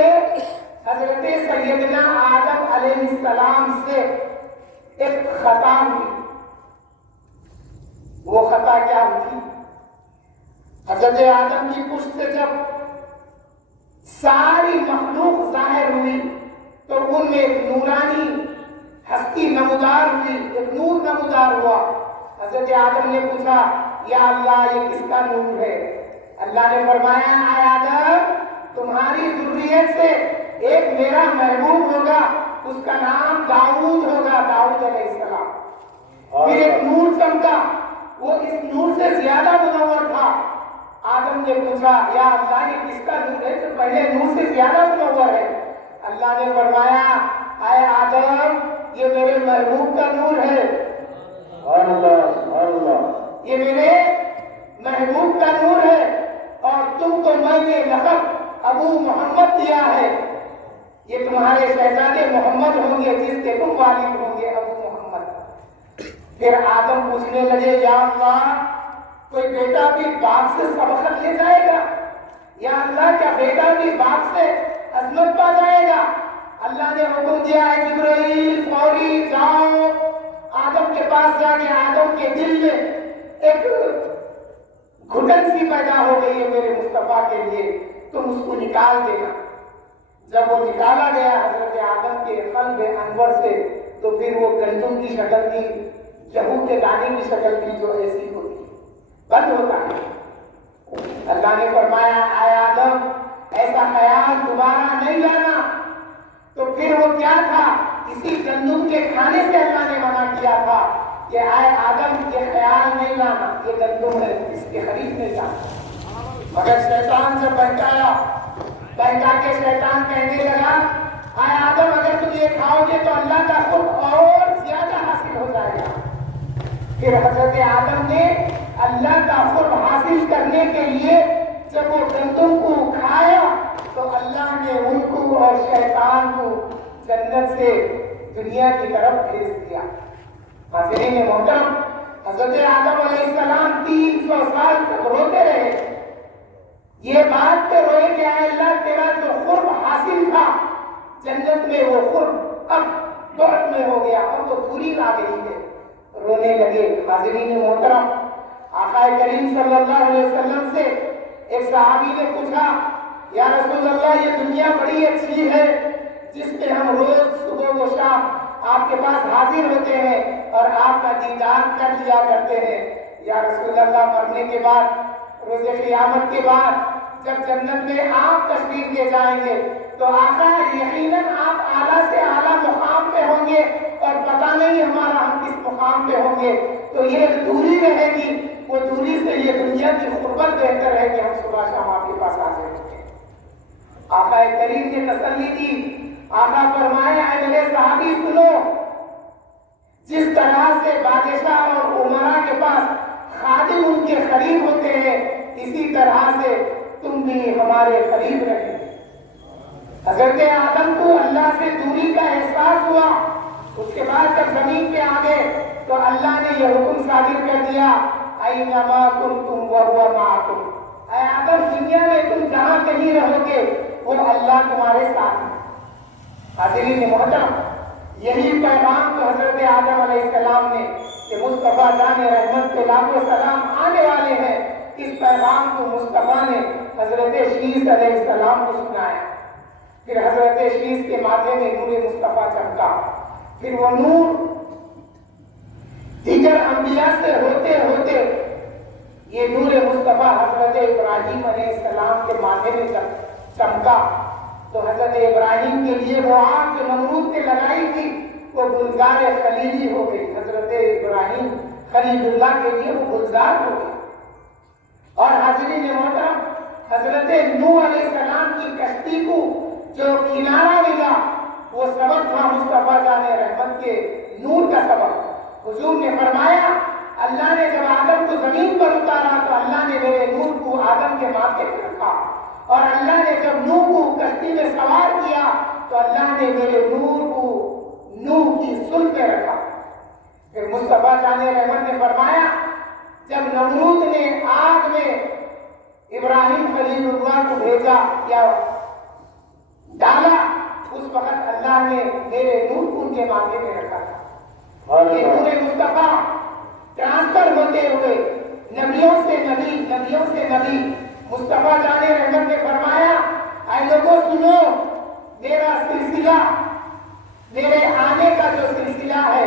حضرت سیدنا آدم علیہ السلام سے ایک خطا ہوئی۔ وہ خطا کیا ہوئی؟ حضرت آدم کی پشت سے جب ساری مخلوق ظاہر ہوئی تو ان میں ایک نورانی ہستی نمودار ہوئی، ایک نور نمودار ہوا۔ حضرت آدم نے پوچھا یا اللہ یہ کس کا نور ہے؟ اللہ نے فرمایا اے آدم تمہاری ذریت سے ایک میرا محبوب ہوگا، اس کا نام داؤد ہوگا، داؤد علیہ السلام۔ پھر ایک نور چمکا، وہ اس نور سے زیادہ منور تھا۔ آدم نے پوچھا یا اللہ یہ کس کا نور ہے جو پہلے نور سے زیادہ منور ہے؟ اللہ نے فرمایا اے آدم یہ میرے محبوب کا نور ہے، یہ میرے محبوب کا نور ہے، اور تم کو میں نے لقب ابو محمد دیا ہے، یہ تمہارے شہزادے محمد ہوں گے جس کے تم والد ہوں گے ابو محمد۔ پھر آدم پوچھنے لگے یا اللہ کوئی بیٹا بھی باپ سے سبقت لے جائے گا؟ یا اللہ کیا بیٹا بھی باپ سے عظمت پا جائے گا؟ اللہ نے حکم دیا ہے جبرائیل فوری جاؤ آدم کے پاس جا کے آدم کے دل میں ایک گھٹن سی پیدا ہو گئی ہے میرے مصطفیٰ کے لیے، تم اس کو نکال دینا۔ جب وہ نکالا گیا حضرت آدم کے قلب انور سے تو پھر وہ گندم کی شکل کی، گیہوں کے دانے کی شکل کی جو ایسی ہوتی بند ہوتا ہے۔ اللہ نے فرمایا اے آدم ایسا خیال دوبارہ نہیں لانا۔ تو پھر وہ کیا تھا؟ اسی گندم کے کھانے سے اللہ نے منع کیا تھا کہ اے آدم یہ خیال نہیں لانا، یہ گندم ہے اس کے قریب نہیں جانا۔ مگر شیطان جب بہکا کے شیطان کہنے لگا اے آدم اگر تم یہ کھاؤ گے تو اللہ کا قرب اور زیادہ حاصل ہو جائے گا۔ پھر حضرت آدم نے اللہ کا قرب حاصل کرنے کے لیے جب وہ گندم کو کھایا تو اللہ نے ان کو اور شیطان کو جنت سے دنیا کی طرف بھیج دیا۔ حاضرین محترم، حضرت آدم علیہ السلام 300 سال تک روتے رہے، یہ بات پہ روئے کہ اے اللہ تیرا جو قرب حاصل تھا جنت میں وہ قرب اب بعد میں ہو گیا، اب وہ دوری آ گئی ہے، رونے لگے۔ حاضرین محترم، آقا کریم صلی اللہ علیہ وسلم سے ایک صحابی نے پوچھا یا رسول اللہ یہ دنیا بڑی اچھی ہے جس پہ ہم روز صبح و شام آپ کے پاس حاضر ہوتے ہیں اور آپ کا دیدار کر لیا کرتے ہیں، یا رسول اللہ مرنے کے بعد روز قیامت کے بعد جب جنت میں آپ تشریف لے جائیں گے تو آقا یقیناً آپ اعلیٰ سے اعلیٰ مقام پہ ہوں گے اور پتہ نہیں ہمارا ہم کس مقام پہ ہوں گے، تو یہ دوری رہے گی، وہ دوری سے یہ دنیا کی قربت بہتر ہے کہ ہم صبح شام آپ کے پاس حاضر ہوں گے۔ آقا کریم نے تسلی دی، آقا فرمائے اے میرے صحابی سنو، جس طرح سے بادشاہ اور عمراء کے پاس خادم ان کے قریب ہوتے ہیں اسی طرح سے تم بھی ہمارے قریب رہے۔ حضرت آدم کو اللہ سے دوری کا احساس ہوا، اس کے بعد جب زمین پہ آ گئے تو اللہ نے یہ حکم صادر کر دیا اینما کنتم وہو معکم، اے آدم دنیا میں تم جہاں کہیں رہو گے وہ اللہ تمہارے ساتھ ہے۔ حاضرین محترم، یہی پیغام تو حضرت آدم علیہ السلام نے کہ مصطفیٰ جان رحمت کے لاکھوں سلام آنے والے ہیں، اس پیغام کو مصطفیٰ نے حضرت شیس علیہ السلام کو سنایا۔ پھر حضرت شیس کے ماتھے میں نور مصطفیٰ چمکا، پھر وہ نور دیگر انبیاء سے ہوتے ہوتے یہ نور مصطفیٰ حضرت ابراہیم علیہ السلام کے ماتھے میں چمکا، تو حضرت ابراہیم کے لیے وہ آگ جو نمرود نے لگائی تھی وہ گلزار خلیلی ہو گئی، حضرت ابراہیم خلیل اللہ کے لیے وہ گلزار ہو گئی۔ اور حاضرین محترم، حضرت نوح علیہ السلام کی کشتی کو جو کنارہ ملا وہ سبب تھا مصطفیٰ جان رحمت کے نور کا سبب۔ حضور نے فرمایا اللہ نے جب آدم کو زمین پر اتارا تو اللہ نے میرے نور کو آدم کے ماتھے پہ رکھا، اور اللہ نے جب نوح کو کشتی میں سوار کیا تو اللہ نے میرے نور کو نوح کی سل پہ رکھا۔ پھر مصطفیٰ جان رحمت نے فرمایا جب نمرود نے آگ میں ابراہیم خلیل اللہ کو بھیجا یا ڈالا اس وقت اللہ نے میرے نور کو ان کے ماتھے پہ رکھا تھا۔ یہ نور مصطفیٰ ٹرانسفر ہوتے ہوئے نبیوں سے نبی مصطفیٰ جان رحمت نے فرمایا اے لوگوں سنو، میرا سلسلہ، میرے آنے کا جو سلسلہ ہے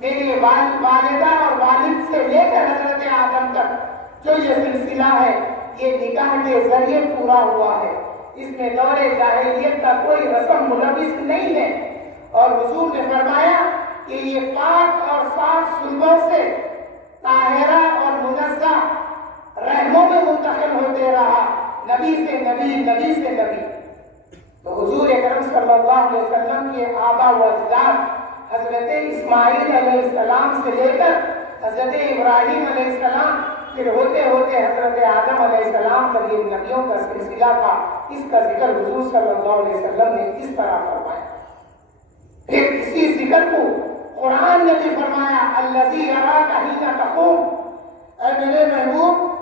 میری والدہ اور والد سے لے کر حضرت آدم تک جو یہ سلسلہ ہے یہ نکاح کے ذریعے پورا ہوا ہے، اس میں دور جاہلیت کا کوئی رسم ملوث نہیں ہے۔ اور حضور نے فرمایا کہ یہ پاک اور صاف صلبوں سے طاہرہ اور منزہ رحموں میں منتقل ہوتے رہا، نبی سے نبی، نبی سے نبی۔ تو حضور اکرم صلی اللہ علیہ وسلم کے آبا و اجداد حضرت اسماعیل علیہ السلام سے لے کر حضرت ابراہیم علیہ السلام، پھر ہوتے ہوتے حضرت آدم علیہ السلام پر یہ نبیوں کا سلسلہ تھا۔ اس کا ذکر حضور صلی اللہ علیہ وسلم نے اس طرح فرمایا۔ پھر اسی ذکر کو قرآن نے بھی فرمایا، الذی یراک حین تقوم، اے میرے محبوب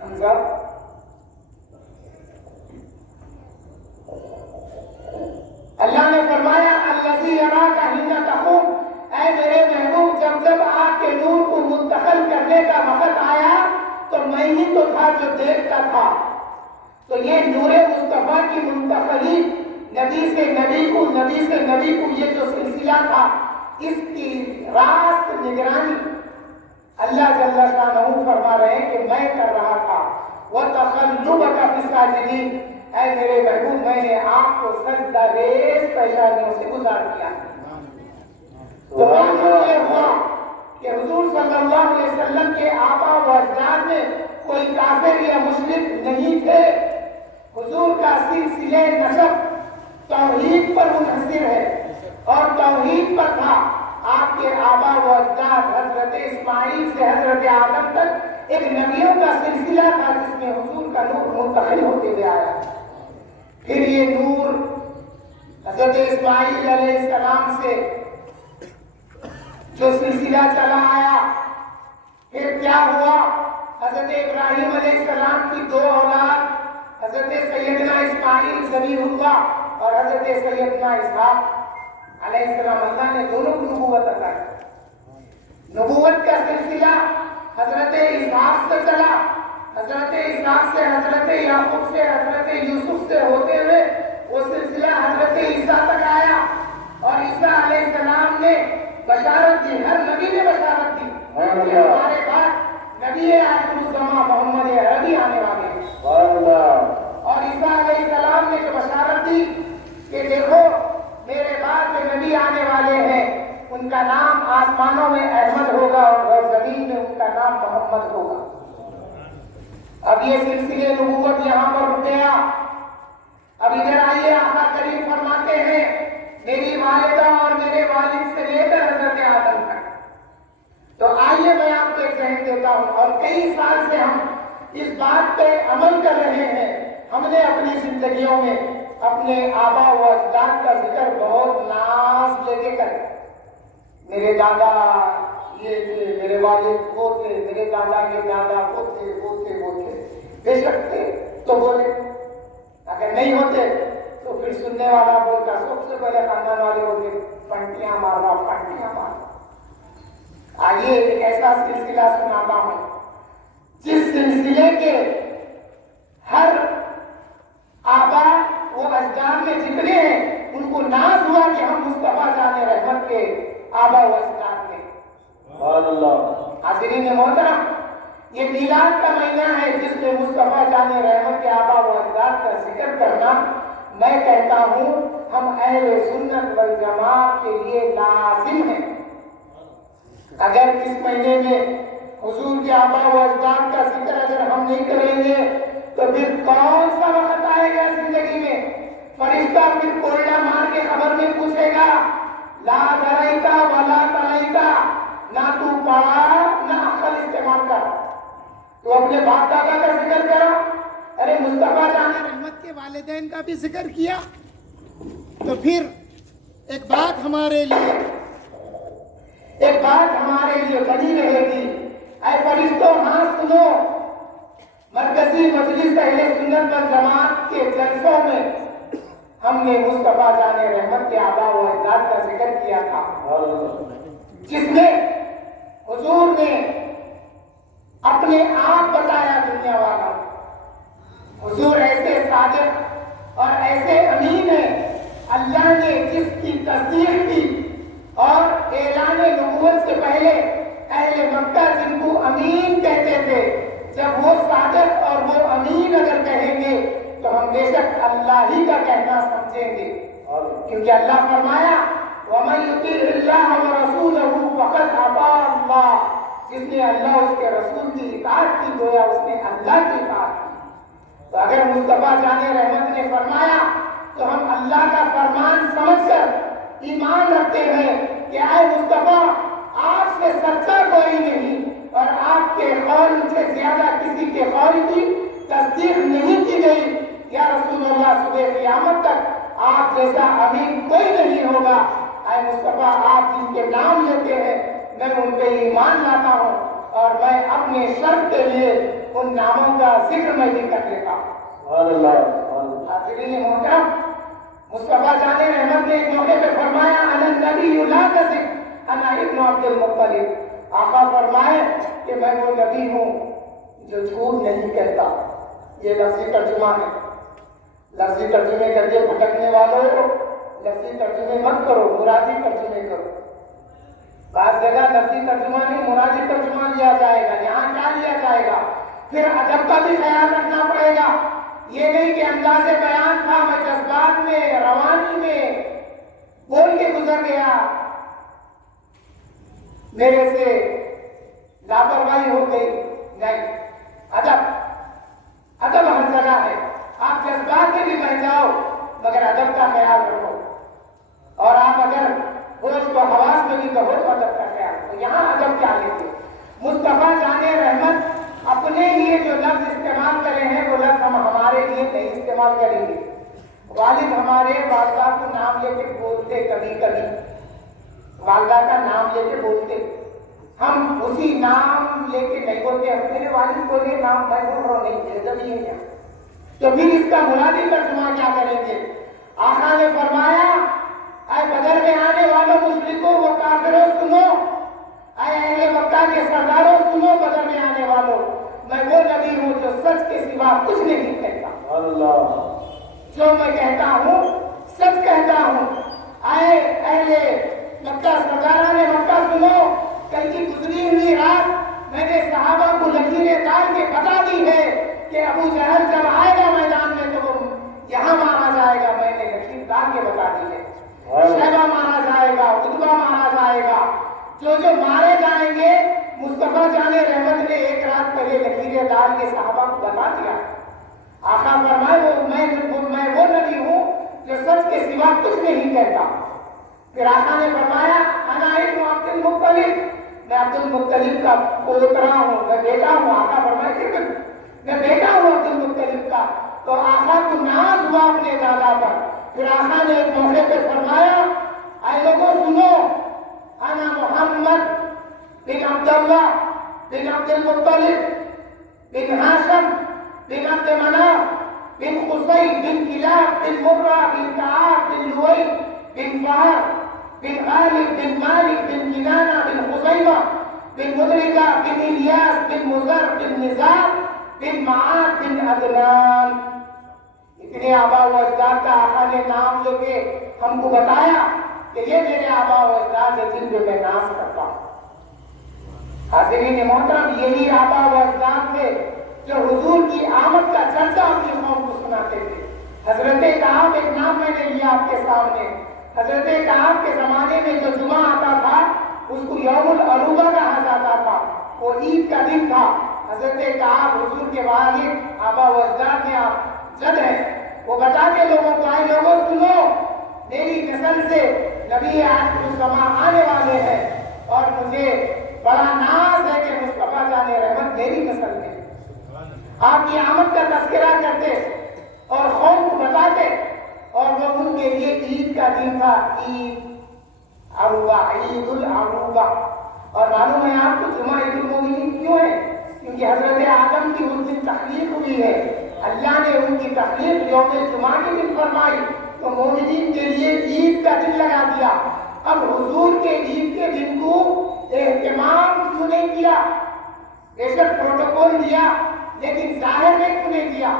حمزہ، اللہ نے فرمایا الذی یراک حین تقوم، اے میرے محبوب جب جب آپ کے نور کو منتقل کرنے کا وقت آیا تو میں ہی تو تھا جو دیکھتا تھا۔ تو یہ نور مصطفیٰ کی منتقلی، نبی سے نبی کو، نبی سے نبی کو، یہ جو سلسلہ تھا، اس کی راست نگرانی اللہ جل شانہ فرما رہے ہیں کہ میں کر رہا تھا۔ وَتَقَلُّبَكَ فِي السَّاجِدِينَ، اے میرے محبوب میں نے آپ کو سجدہ ریز پیشانیوں سے گزار دیا۔ تو معلوم یہ ہوا کہ حضور صلی اللہ علیہ وسلم کے آبا و اجداد میں کوئی کافر یا مشرک نہیں تھے۔ حضور کا سلسلہ نسب توحید پر منحصر ہے اور توحید پر تھا۔ آپ کے آبا و اجداد حضرت اسماعیل سے حضرت آدم تک ایک نبیوں کا سلسلہ تھا جس میں حضور کا نور منتقل ہوتے ہوئے آیا۔ پھر یہ نور حضرت اسماعیل علیہ السلام سے جو سلسلہ چلا آیا، پھر کیا ہوا؟ حضرت ابراہیم علیہ السلام کی دو اولاد، حضرت سیدنا اسماعیل ذبیح اللہ اور حضرت سیدنا اسحاق علیہ السلام، اللہ نے دونوں کو نبوت عطا کی۔ نبوت کا سلسلہ حضرت اسحاق سے چلا، حضرت اسحاق سے حضرت یعقوب سے حضرت یوسف سے ہوتے ہوئے وہ سلسلہ حضرت عیسیٰ تک آیا، اور عیسیٰ علیہ السلام نے بشارت دی، ہر نبی نے بشارت دی کہ ہمارے بعد نبی آخر الزمان محمد عربی آنے والے ہیں۔ اور عیسیٰ علیہ السلام نے جو بشارت دی کہ دیکھو میرے بعد جو نبی آنے والے ہیں ان کا نام آسمانوں میں احمد ہوگا اور زمین میں ان کا نام محمد ہوگا۔ اب یہ سلسلے نبوت یہاں پر رک گیا۔ اب ادھر آئیے، آقا کریم فرماتے ہیں میری والدہ اور میرے والد سے لے کر حضرت آدم تک۔ تو آئیے میں آپ کو ایک ذہن دیتا ہوں، اور کئی سال سے ہم اس بات پہ عمل کر رہے ہیں۔ ہم نے اپنی زندگیوں میں اپنے آبا و اجداد کا ذکر بہت ناز لے کے کریں۔ میرے دادا یہ تھے، میرے والد وہ تھے، میرے دادا کے دادا وہ تھے، وہ تھے، وہ تھے۔ بے شک تھے تو بولے، اگر نہیں ہوتے تو پھر سننے والا بولتا سب سے پہلے خاندان والے ہوتے پنٹیاں مارنا، پنٹیاں مارنا۔ آئیے ایک ایسا سلسلہ سناتا ہوں جس سلسلے کے ہر آبا وہ اجداد میں جتنے ہیں ان کو ناز ہوا کہ ہم مصطفیٰ جان رحمت کے آبا و اجداد میں۔ حاضرین محترم، یہ میلاد کا مہینہ ہے جس میں مصطفیٰ جان رحمت کے آبا و اجداد کا ذکر کرنا، میں کہتا ہوں ہم اہل سنت والجماعت کے لیے لازم ہے۔ اگر اس مہینے میں حضور کے آبا و اجداد کا ذکر اگر ہم نہیں کریں گے تو پھر کون سا وقت آئے گا زندگی میں؟ فرشتہ پھر کوئلہ مار کے خبر میں پوچھے گا، لا درائیتا ولا تلائیتا، نہ تو پڑھا نہ عقل استعمال کر، تو اپنے باپ دادا کا ذکر کرو۔ ارے مصطفیٰ جان رحمت کے والدین کا بھی ذکر کیا تو پھر ایک بات ہمارے لیے بنی رہے گی۔ اے فرشتوں ہاں سنو، مرکزی مجلس اہل سنت والجماعت کے جلسوں میں ہم نے مصطفیٰ جان رحمت کے آبا و اجداد کا ذکر کیا تھا، جس میں حضور نے اپنے آپ بتایا دنیا والا، حضور ایسے صادق اور ایسے امین ہیں، اللہ نے جس کی تصدیق کی اور اعلان نبوت سے پہلے اہل مکہ جن کو امین کہتے تھے، جب وہ صادق اور وہ امین اگر کہیں گے تو ہم بے شک اللہ ہی کا کہنا سمجھیں گے، کیونکہ اللہ فرمایا وَمَن يُطِعِ اللَّهَ وَرَسُولَهُ فَقَدْ أَطَاعَ اللَّهَ، جس نے اللہ اس کے رسول کی اطاعت کی گویا اس نے اللہ کی اطاعت کی۔ تو اگر مصطفیٰ جان رحمت نے فرمایا تو ہم اللہ کا فرمان سمجھ کر ایمان رکھتے ہیں کہ اے مصطفیٰ آپ سے سچا کوئی نہیں، اور آپ کے قول سے زیادہ کسی کے قول کی تصدیق نہیں کی گئی۔ یا رسول اللہ صبح قیامت تک آپ جیسا امین کوئی نہیں ہوگا۔ اے مصطفیٰ آپ جن کے نام لیتے ہیں میں ان پہ ایمان لاتا ہوں، اور میں اپنے شرف کے لیے ان ناموں کا ذکر میں بھی کر لیتا ہوں۔ حاضرین محترم، مصطفیٰ جان رحمت نے ایک موقع پہ فرمایا انا النبی لا کذب انا ابن عبد المطلب، آقا فرمائے کہ میں وہ نبی ہوں جو جھوٹ نہیں کہتا۔ یہ لفظی ترجمہ ہے، لفظی ترجمے کر کے بھٹکنے والوں لفظی ترجمے مت کرو، مرادی ترجمے کرو۔ بعض جگہ لفظی ترجمہ نہیں مرادی ترجمہ لیا جائے گا، یہاں کیا لیا جائے گا؟ پھر ادب کا بھی خیال رکھنا پڑے گا۔ یہ نہیں کہ انداز بیان تھا میں جذبات میں روانی میں بول کے گزر گیا، میرے سے لاپرواہی ہو گئی، نہیں۔ ادب ہر جگہ ہے، آپ جذبات میں بھی بہ جاؤ مگر ادب کا خیال رکھو، اور آپ اگر ہوش و حواس میں بھی کہو تو ادب کا خیال رکھو۔ یہاں ادب کیا لیتے؟ مصطفیٰ جان رحمت اپنے لیے جو لفظ استعمال کرے ہیں وہ لفظ ہم ہمارے لیے نہیں استعمال کریں گے۔ والد ہمارے والدہ کو نام لے کے بولتے، کبھی کبھی والدہ کا نام لے کے بولتے، ہم اسی نام لے کے نہیں بولتے، میرے والد بولے نام میں بول رہا ہوں، نہیں ادب ہی ہے کیا؟ تو پھر اس کا مرادی ترجمہ کیا کریں گے؟ آقا نے فرمایا اے بدر میں آنے والوں مشرکوں و کافروں سنو، اے اہل مکہ کے سرداروں سنو، بدر میں آنے والوں میں وہ نبی ہوں جو سچ کے سوا کچھ نہیں کہتا، جو میں کہتا ہوں سچ کہتا ہوں۔ اے اہل مکہ سرداران مکہ سنو، کل کی گزری ہوئی رات میں نے صحابہ کو لکیریں ڈال کے بتا دی ہے کہ ابو جہل جب آئے گا میدان میں تو وہ یہاں مارا جائے گا، میں نے لکیر ڈال کے بتا دی ہے۔ شیبہ مارا جائے گا، عتبہ مارا جائے گا، جو مارے جائیں گے مصطفیٰ جان رحمت نے ایک رات پہلے لکیریں ڈال کے صحابہ کو بتا دیا۔ آقا فرمائے میں وہ نبی ہوں جو سچ کے سوا کچھ نہیں کہتا۔ پھر آقا نے فرمایا انا ابن عبد المطلب، میں عبد المطلب کا پوترا ہوں، میں بیٹا ہوں۔ آقا فرمائے کہ میں بیٹا ہوں عبد المطلب کا۔ تو آقا کو ناز ہوا اپنے دادا پر۔ پھر آقا نے ایک موقع پہ فرمایا اے لوگوں سنو، انا محمد بن عبداللہ بن عبد المطلب بن ہاشم بن عبد مناف بن قصی بن کلاب بن مرہ بن کعب بن لؤی بن فہر بن غالب بن مالک بن کنانہ بن خزیمہ بن مدرکہ بن الیاس بن مزر بن نزار بن معاد بن عدنان۔ اتنے آبا و اجداد کا آقا نے نام لے کے ہم کو بتایا کہ یہ میرے آبا و اجداد ہیں جن پہ میں ناز کرتا ہوں۔ حاضرین محترم، یہی آبا و اجداد تھے جو حضور کی آمد کا چرچا اپنی قوم کو سناتے تھے۔ حضرت کعب ایک نام میں نے لیا آپ کے سامنے۔ حضرت کعب کے زمانے میں جو جمعہ آتا تھا اس کو یوم العروبہ کہا جاتا تھا، وہ عید کا دن تھا۔ حضرت کعب حضور کے والد آبا و اجداد میں آپ جد ہیں، وہ بتاتے لوگوں کو اے لوگوں سنو، میری نسل سے نبی آخر الزمان آنے والے ہیں، اور مجھے بڑا ناز ہے کہ مصطفیٰ جان رحمت میری نسل میں آپ کی آمد کا تذکرہ کرتے اور قوم کو بتاتے، اور وہ ان کے لیے عید کا دن تھا، عید عروبہ، عید العروبہ۔ اور معلوم ہے آپ کو جمعہ عید المومنین کیوں ہے؟ کیونکہ حضرت آدم کی اس دن تخلیق ہوئی ہے، اللہ نے ان کی تخلیق یوم جمعہ کے دن فرمائی، تو مومنین کے لیے عید کا دن لگا دیا۔ اب حضور کے عید کے دن کو اہتمام کیوں نہیں کیا؟ بے شک پروٹوکول دیا، لیکن ظاہر میں کیوں نہیں کیا؟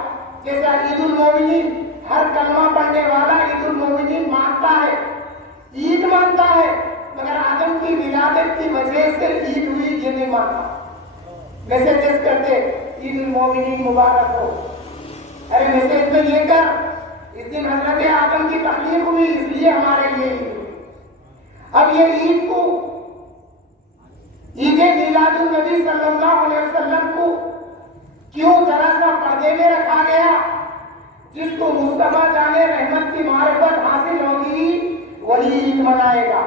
جیسا عید المومنین ہر کلمہ پڑھنے والا عید المومنین مانتا ہے، عید مانتا ہے، مگر آدم کی ولادت کی وجہ سے عید ہوئی یہ نہیں مانتا۔ میسیجز کرتے عید المومنین مبارک ہو، ارے میسیج میں یہ کر اس دن حضرت آدم کی تخلیق ہوئی اس لیے ہمارے لیے عید ہوئی۔ اب یہ عید کو، عید میلاد النبی صلی اللہ علیہ وسلم کو کیوں ذرا سا پردے میں رکھا گیا؟ جس کو مصطفیٰ جان رحمت کی معرفت حاصل ہوگی وہی عید منائے گا،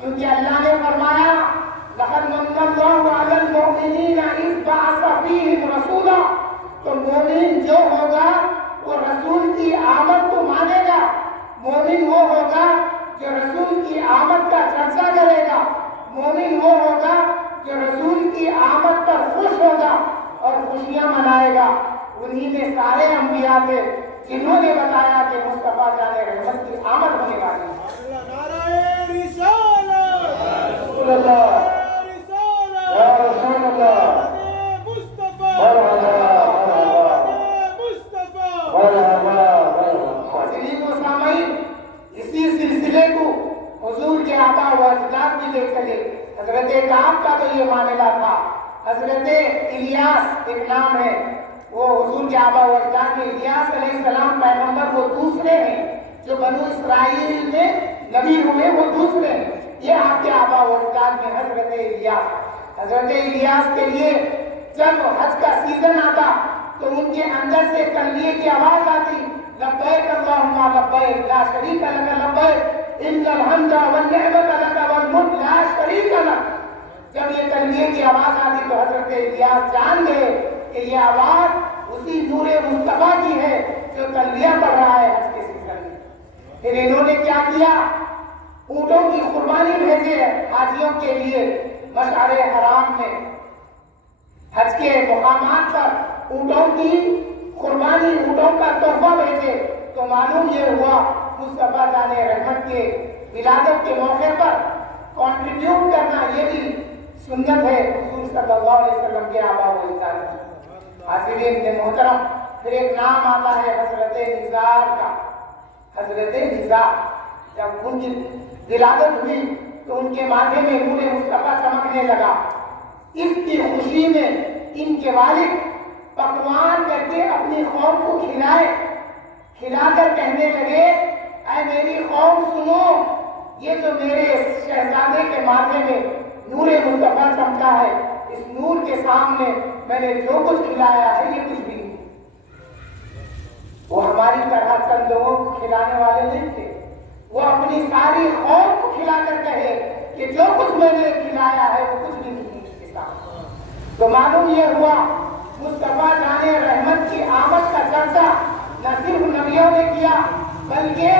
کیونکہ اللہ نے فرمایا لقد من اللہ علی المؤمنین اذ بعث فیہم رسولا، تو مومن جو ہوگا وہ رسول کی آمد کو مانے گا، مومن وہ ہوگا جو رسول کی آمد کا چرچا کرے گا، مومن وہ ہوگا جو رسول کی آمد پر خوش ہوگا اور خوشیاں منائے گا۔ انہی میں سارے انبیاء تھے جنہوں نے بتایا کہ مصطفیٰ جان رحمت کی آمد ہونے والی ہے۔ نعرہ رسالت، رسول اللہ، یا رسول اللہ، مصطفیٰ، حاضرین و سامعین، اسی سلسلے کو حضور کے آبا و اجداد بھی لے چلے۔ حضرت کعب کا تو یہ معاملہ تھا، حضرت الیاس ایک نام ہے، وہ حضور کے آبا و اجداد میں الیاس علیہ السلام پیغمبر وہ دوسرے ہیں، جو بنو اسرائیل میں نبی ہوئے وہ دوسرے ہیں، یہ آپ کے آبا و اجداد میں حضرت الیاس۔ حضرت الیاس کے لیے جب حج کا سیزن آتا تو ان کے اندر سے تلبیہ کی آواز آتی، لبیک اللہم لبیک لا شریک لک لبیک ان الحمد والنعمت لک والملک لا شریک لک۔ جب یہ تلبیہ کی آواز آتی تو حضرت الیاس جان گئے کہ یہ آواز اسی نور مصطفیٰ کی ہے جو تلبیہ پڑھ رہا ہے حج کے سلسلے میں۔ پھر انہوں نے کیا کیا؟ اونٹوں کی قربانی بھیجے حاجیوں کے لیے مشعر حرام میں، حج کے مقامات پر اونٹوں کی قربانی، اونٹوں کا تحفہ بھیجے، تو معلوم یہ ہوا مصطفیٰ جان رحمت کے ولادت کے موقع پر کنٹریبیوٹ کرنا یہ بھی سنت ہے حضور صلی اللہ علیہ وسلم کے آبا و اجداد کی۔ حاضرین محترم، پھر ایک نام آتا ہے حضرت نزار کا۔ حضرت نزار جب ان کی ولادت ہوئی تو ان کے ماتھے میں نور مصطفیٰ چمکنے لگا۔ اس کی خوشی میں ان کے والد پکوان کر کے اپنی قوم کو کھلائے، کھلا کر کہنے لگے اے میری قوم سنو، یہ جو میرے شہزادے کے ماتھے میں نور مصطفیٰ چمکا ہے، اس نور کے سامنے میں نے جو کچھ کھلایا ہے یہ کچھ بھی نہیں۔ وہ ہماری طرح چند لوگوں کو کھلانے والے نہیں تھے، وہ اپنی ساری قوم کو کھلا کر کہے کہ جو کچھ میں نے کھلایا ہے وہ کچھ بھی نہیں اس کے سامنے۔ تو معلوم یہ ہوا مصطفیٰ جان رحمت کی آمد کا چرچا نہ صرف نبیوں نے کیا بلکہ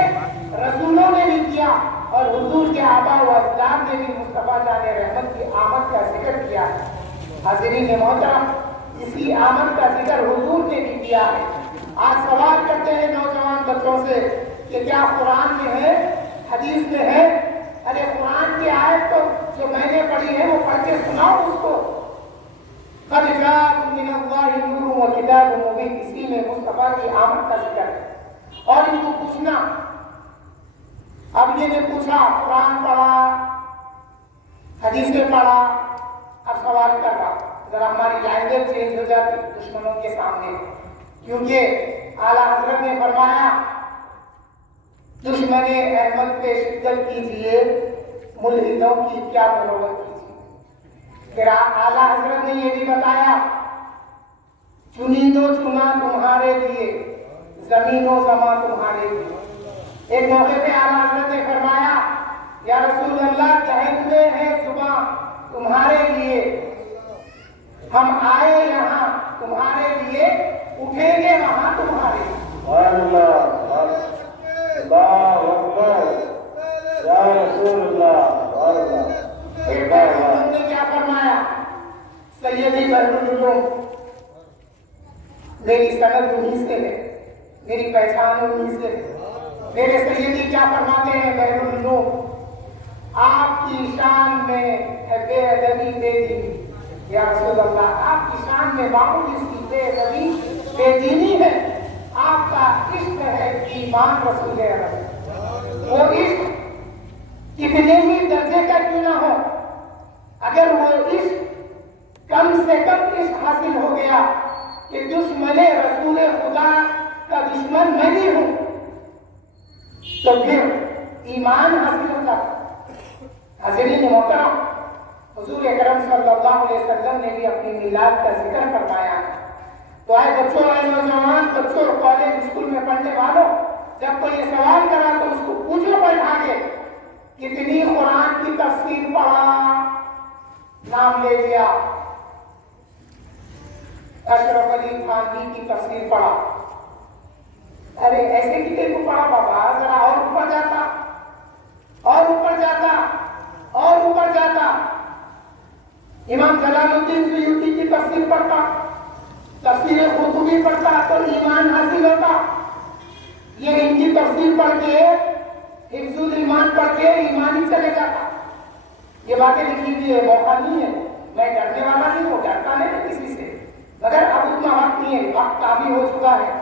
رسولوں نے بھی کیا، اور حضور کے آبا و اجداد نے بھی مصطفیٰ جان رحمت کی آمد کا ذکر کیا ہے۔ حاضرین محترم، اسی آمد کا ذکر حضور نے بھی کیا ہے۔ آج سوال کرتے ہیں نوجوان بچوں سے کہ کیا قرآن میں ہے، حدیث میں ہے؟ ارے قرآن کی آیت تو جو میں نے پڑھی ہے وہ پڑھ کے سناؤ اس کو۔ قد جاءکم من اللہ نور و کتاب مبین، اسی میں مصطفیٰ کی آمد کا ذکر ہے۔ اور ان کو پوچھنا، اب یہ نے پوچھا قرآن پڑھا، حدیثیں پڑھا، اب سوال کر رہا، ذرا ہماری لینگویج چینج ہو جاتی دشمنوں کے سامنے، کیونکہ اعلیٰ حضرت نے فرمایا دشمن احمد پہ شدت کیجیے، ملحدوں کی کیا مروت کیجیے۔ پھر اعلیٰ حضرت نے یہ بھی بتایا چنید و چنا تمہارے لیے، زمین و زمان تمہارے لیے۔ ایک موقع پہ اعلیٰ حضرت نے فرمایا یا رسول اللہ جہنم میں ہے زبان تمہارے لیے، ہم آئے یہاں تمہارے لیے، اٹھیں گے وہاں تمہارے لیے۔ اللہ اکبر، یا رسول اللہ۔ ایک بار حضرت نے کیا فرمایا، سیدی بحر العلوم، میری سند انہی سے ہے، میری پہچان انہی سے ہے۔ میرے سیدی کیا فرماتے ہیں بحر العلوم، آپ کی شان میں ہے بے ادبی بے دینی۔ یا رسول اللہ، آپ کی شان میں معمولی سی بے ادبی بے دینی ہے، آپ کا عشق ہے ایمان رسول اللہ۔ وہ عشق کتنے ہی درجے کا کیوں نہ ہو، اگر وہ عشق کم سے کم عشق حاصل ہو گیا کہ دشمن رسول خدا کا دشمن میں بھی ہوں، تو پھر ایمان حاصل ہو جاتا۔ حاضرین محترم، حضور اکرم صلی اللہ علیہ وسلم نے بھی اپنی میلاد کا ذکر فرمایا ہے۔ تو آئے بچوں، آئے نوجوان بچوں، کالج اسکول میں پڑھنے والوں، جب کوئی یہ سوال کرا تو اس کو پوچھو بیٹھا کے کتنی قرآن کی تفسیر پڑھا، نام لے لیا، اشرف علی تھانوی کی تفسیر پڑھا۔ ارے ایسے کتنے کو پڑھا بابا، ذرا اور اوپر جاتا، اور اوپر جاتا، اور اوپر جاتا۔ امام جلال الدین سیوطی کی تفسیر پڑھتا، تفسیر قرطبی پڑھتا تو ایمان حاصل ہوتا۔ یہ ان کی تفسیر پڑھ کے، حفظ الایمان پڑھ کے ایمان ہی چلے جاتا۔ یہ باتیں لکھی ہوئی ہے، موقع نہیں ہے، میں ڈرنے والا نہیں ہوں، ڈرتا نہیں کسی سے، مگر اب اتنا وقت نہیں ہے، وقت کافی ہو چکا ہے۔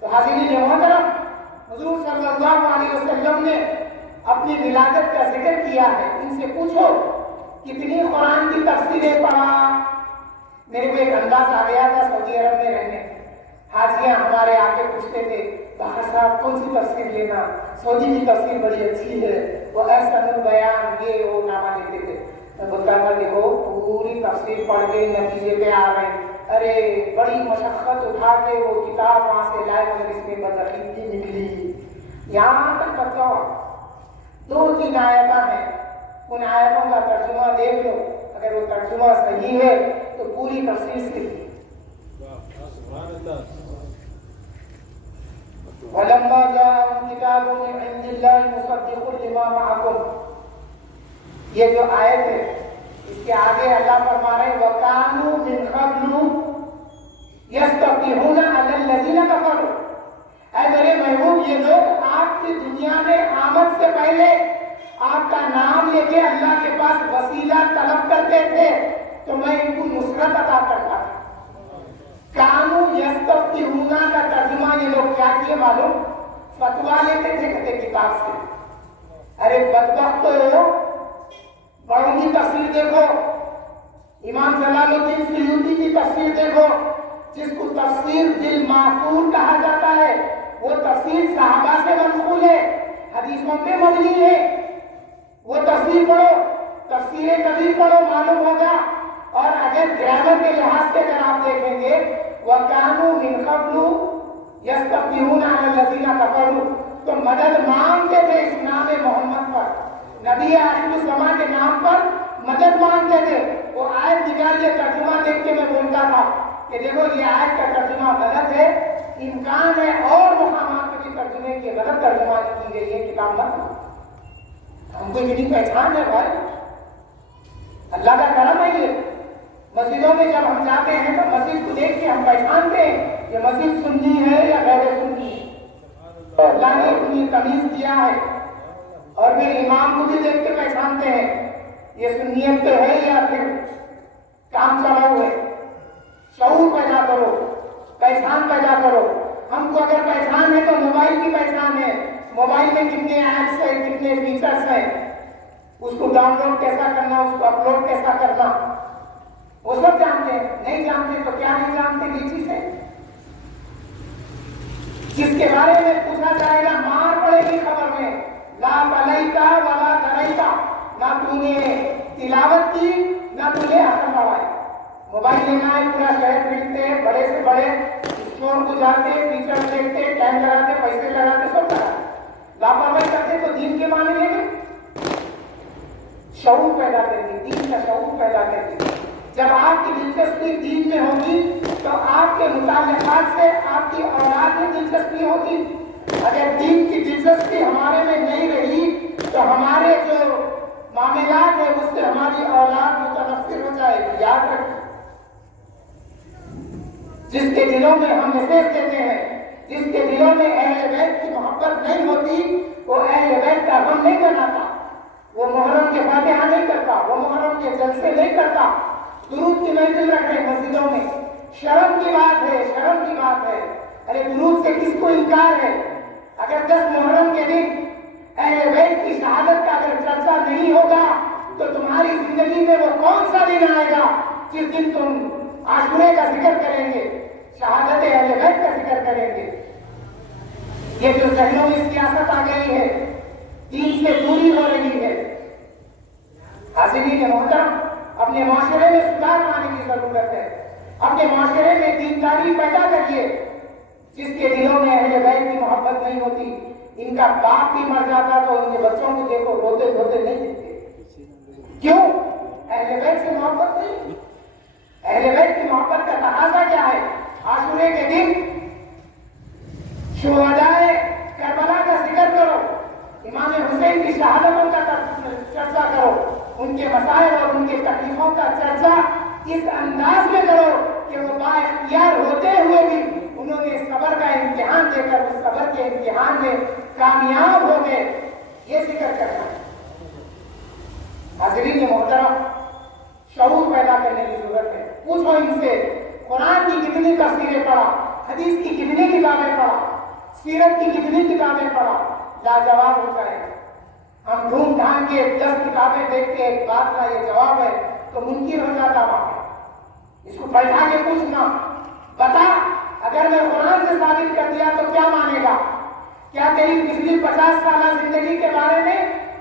تو حاضرین محترم، حضور صلی اللہ علیہ وسلم نے اپنی ولادت کا ذکر کیا ہے۔ ان سے پوچھو کتنی قرآن کی تفسیریں پڑھا۔ میرے کو ایک انداز آ گیا تھا سعودی عرب میں رہنے، حاجیاں ہمارے آ کے پوچھتے تھے باہر صاحب کون سی تفسیر لینا، سعودی کی تفسیر بڑی اچھی ہے، وہ ایسا بیان یہ وہ نامہ لیتے تھے۔ میں بولتا تھا دیکھو پوری تفسیر پڑھ کے نتیجے پہ آ گئے، ارے بڑی مشقت اٹھا کے وہ کتاب وہاں سے لائے مگر اس میں بدعقیدگی نکلی۔ یہاں تک بچاؤ، 2-3 آیتیں ہیں، ان آیتوں کا ترجمہ دیکھ لو، اگر وہ ترجمہ صحیح ہے تو پوری تفسیر سے وَلَمَّا جَاءَهُمْ كِتَابٌ مِّنْ عِندِ اللَّهِ مُصَدِّقٌ لِمَا مَعَكُمْ، یہ جو آیت ہے اس کے آگے اللہ فرما رہے ہیں وَكَانُوا مِنْ قَبْلُ يَسْتَفْتِحُونَ عَلَى الَّذِينَ كَفَرُوا۔ اے میرے محبوب، یہ لوگ آپ کی دنیا میں آمد سے پہلے آپ کا نام لے کے اللہ کے پاس وسیلہ طلب کرتے تھے تو میں ان کو نصرت عطا کرتا تھا۔ کانو یستفتحون کا ترجمہ یہ لوگ کیا کیے معلوم؟ فتوا لیتے تھے کہتے کتاب سے۔ ارے بدبختو، بڑوں کی تفسیر دیکھو، امام جلال الدین سیوطی کی تفسیر دیکھو، جس کو تفسیر بالمعقول کہا جاتا ہے، وہ تفسیر صحابہ سے منقول ہے، حدیثوں پہ مبنی ہے۔ وہ تفسیر پڑھو، تفسیر کبیر پڑھو، معلوم ہوگا۔ اور اگر گرامر کے لحاظ سے اگر آپ دیکھیں گے وَكَانُوا مِنْ قَبْلُ يَسْتَفْتِحُونَ عَلَى الَّذِينَ كَفَرُوا، تو مدد مانگتے تھے اس نام محمد پر، نبی آخر الزمان کے نام پر مدد مانگتے تھے۔ وہ آیت نکالیے، ترجمہ دیکھ کے میں بولتا تھا کہ دیکھو یہ آیت کا ترجمہ غلط ہے، امکان ہے اور مقامات کے ترجمے کی غلط ترجمہ کی گئی ہے، کتاب مت۔ ہم کو اتنی پہچان ہے بھائی، اللہ کا کرم ہے۔ یہ مسجدوں میں جب ہم جاتے ہیں تو مسجد کو دیکھ کے ہم پہچانتے ہیں یہ مسجد سنی ہے یا غیر سنی ہے۔ اللہ نے اتنی تمیز دیا ہے، اور پھر امام کو بھی دیکھ کے پہچانتے ہیں یہ سنیت پہ ہے یا پھر کام چلا ہوا ہے۔ شعور پیدا کرو، پہچان پیدا کرو۔ ہم کو اگر پہچان ہے تو موبائل کی پہچان ہے، موبائل میں کتنے ایپس ہیں، کتنے فیچرز ہیں، اس کو ڈاؤن لوڈ کیسا کرنا، اس کو اپلوڈ کیسا کرنا، وہ سب جانتے ہیں۔ نہیں جانتے تو کیا نہیں جانتے یہ چیز ہے جس کے بارے میں پوچھا جائے گا مار پڑے گی خبر میں، لا بلیتا ولا دریتا، نہ تو نے تلاوت کی نہ تو نے عقل لڑائی۔ موبائل لینا ہے، پورا شہر پھرتے ہیں، بڑے سے بڑے اسٹور کو جاتے، فیچر دیکھتے، ٹائم لگاتے، پیسے لگاتے، سب لگاتے، لاپرواہی کرتے تو دین کے معنی لیں گے۔ شعور پیدا کریں، دین کا شعور پیدا کریں۔ جب آپ کی دلچسپی دین میں ہوگی تو آپ کے متعلقات سے آپ کی اولاد میں دلچسپی ہوگی۔ اگر دین کی دلچسپی ہمارے میں نہیں رہی تو ہمارے جو معاملات ہیں اس سے ہماری اولاد متنفر ہو جائے گی۔ یاد رکھیں، جس کے دلوں میں ہم میسیج دیتے ہیں، جس کے دلوں میں اہل بیت کی محبت نہیں ہوتی، وہ اہل بیت کا غم نہیں بناتا، وہ محرم کے فاتحہ نہیں کرتا، وہ محرم کے جلسے نہیں کرتا، درود کی محفل رکھ رہے مسجدوں میں۔ شرم کی بات ہے، شرم کی بات ہے۔ ارے درود سے کس کو انکار ہے؟ اگر 10 محرم کے دن اہل بیت کی شہادت کا اگر چرچا نہیں ہوگا تو تمہاری زندگی میں وہ کون سا دن آئے گا جس دن تم عاشورے کا ذکر کریں گے، شہادت اہل بیت کا ذکر کریں گے؟ یہ جو ذہنوں میں سیاست آ گئی ہے، دین سے دوری ہو رہی ہے، حاضرین محترم، اپنے معاشرے میں سدھار لانے کی ضرورت ہے. اپنے معاشرے میں دینداری پیدا کریے. جس کے دلوں میں اہل بیت کی محبت نہیں ہوتی، ان کا باپ بھی مر جاتا تو ان کے بچوں کو دیکھو روتے دھوتے نہیں دکھتے. کیوں؟ اہل بیت سے محبت نہیں. اہل بیت کی محبت کا تقاضا کیا ہے؟ عاشورے کے دن شہدائے کربلا کا ذکر کرو، امام حسین کی شہادتوں کا چرچا کرو، ان کے مسائل اور ان کے تکلیفوں کا چرچا اس انداز میں کرو کہ وہ با اختیار ہوتے ہوئے بھی انہوں نے صبر کا امتحان دے کر اس صبر کے امتحان میں کامیاب ہو گئے. یہ ذکر کرنا. حاضرین محترم، شعور پیدا کرنے کی ضرورت ہے. پوچھو ان سے قرآن کی کتنی تفسیریں پڑھا، حدیث کی کتنی کتابیں پڑھا، سیرت کی کتنی کتابیں پڑھا. لاجواب ہو جائے. ہم ڈھونڈ ڈھانڈ کے 10 کتابیں دیکھ کے ایک بات کا یہ جواب ہے تو منکر ہو جاتا وہاں. اس کو بیٹھا کے پوچھنا، بتا اگر میں قرآن سے ثابت کر دیا تو کیا مانے گا؟ کیا تیری پچھلی 50 سالہ زندگی کے بارے میں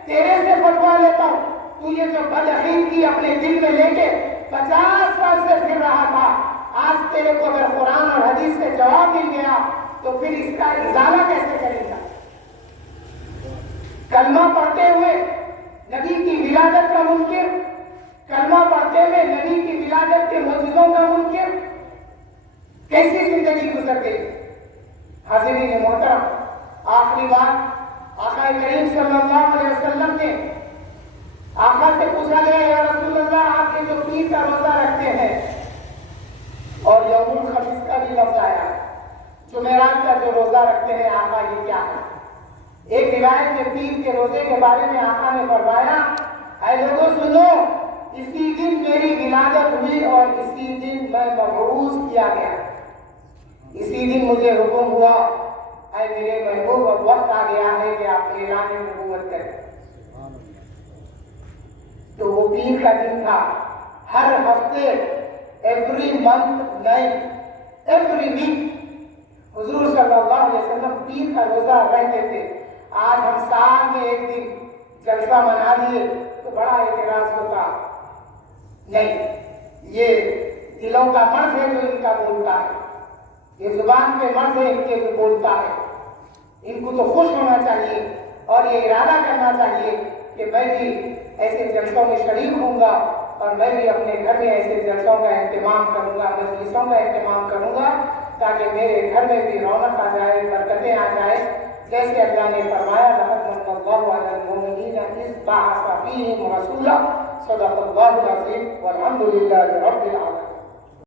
تیرے سے فتویٰ لیتا ہوں؟ تو یہ جو بدعقیدگی اپنے دل میں لے کے 50 سال سے پھر رہا تھا، آج تیرے کو اگر قرآن اور حدیث سے جواب مل گیا تو پھر اس کا ازالہ کیسے کرے گا؟ کلمہ پڑھتے ہوئے نبی کی ولادت کا منکر، کلمہ پڑھتے ہوئے نبی کی ولادت کے معجزوں کا منکر، کیسی زندگی گزر گئی؟ حاضرین محترم، آخری بات، آقا کریم صلی اللہ علیہ وسلم نے آقا سے پوچھا گیا، یا رسول اللہ آپ کے جو پیر کا روزہ رکھتے ہیں اور یوم الخمیس کا بھی لفظ آیا، جمعرات کا جو روزہ رکھتے ہیں آقا یہ کیا ہے؟ ایک روایت میں پیر کے روزے کے بارے میں آقا نے فرمایا، اے لوگوں سنو، اسی دن میری ولادت ہوئی اور اسی دن میں مبعوث کیا گیا، اسی دن مجھے حکم ہوا، اے میرے محبوب اب وقت آ گیا ہے کہ آپ اعلان نبوت کریں. تو وہ پیر کا دن تھا. ہر ہفتے، ایوری منتھ نہیں، ایوری ویک حضور صلی اللہ علیہ وسلم پیر کا روزہ رکھتے تھے. آج ہم سال میں ایک دن جلسہ منا لیے تو بڑا اعتراض ہوتا. نہیں، یہ دلوں کا مرض ہے جو ان کا بولتا ہے، یہ زبان پہ مرض ہے ان کے جو بولتا ہے. ان کو تو خوش ہونا چاہیے اور یہ ارادہ کرنا چاہیے کہ میں بھی ایسے جلسوں میں شریک ہوں گا اور میں بھی اپنے گھر میں ایسے جلسوں کا اہتمام کروں گا، مجلسوں کا اہتمام کروں گا تاکہ میرے گھر میں بھی رونق آ جائے، برکتیں آ جائے. جیسے اللہ نے فرمایا، لقد من اللہ علی المؤمنین اذ بعث فیہم رسولا، صدق اللہ العظیم والحمد للہ رب العالمین.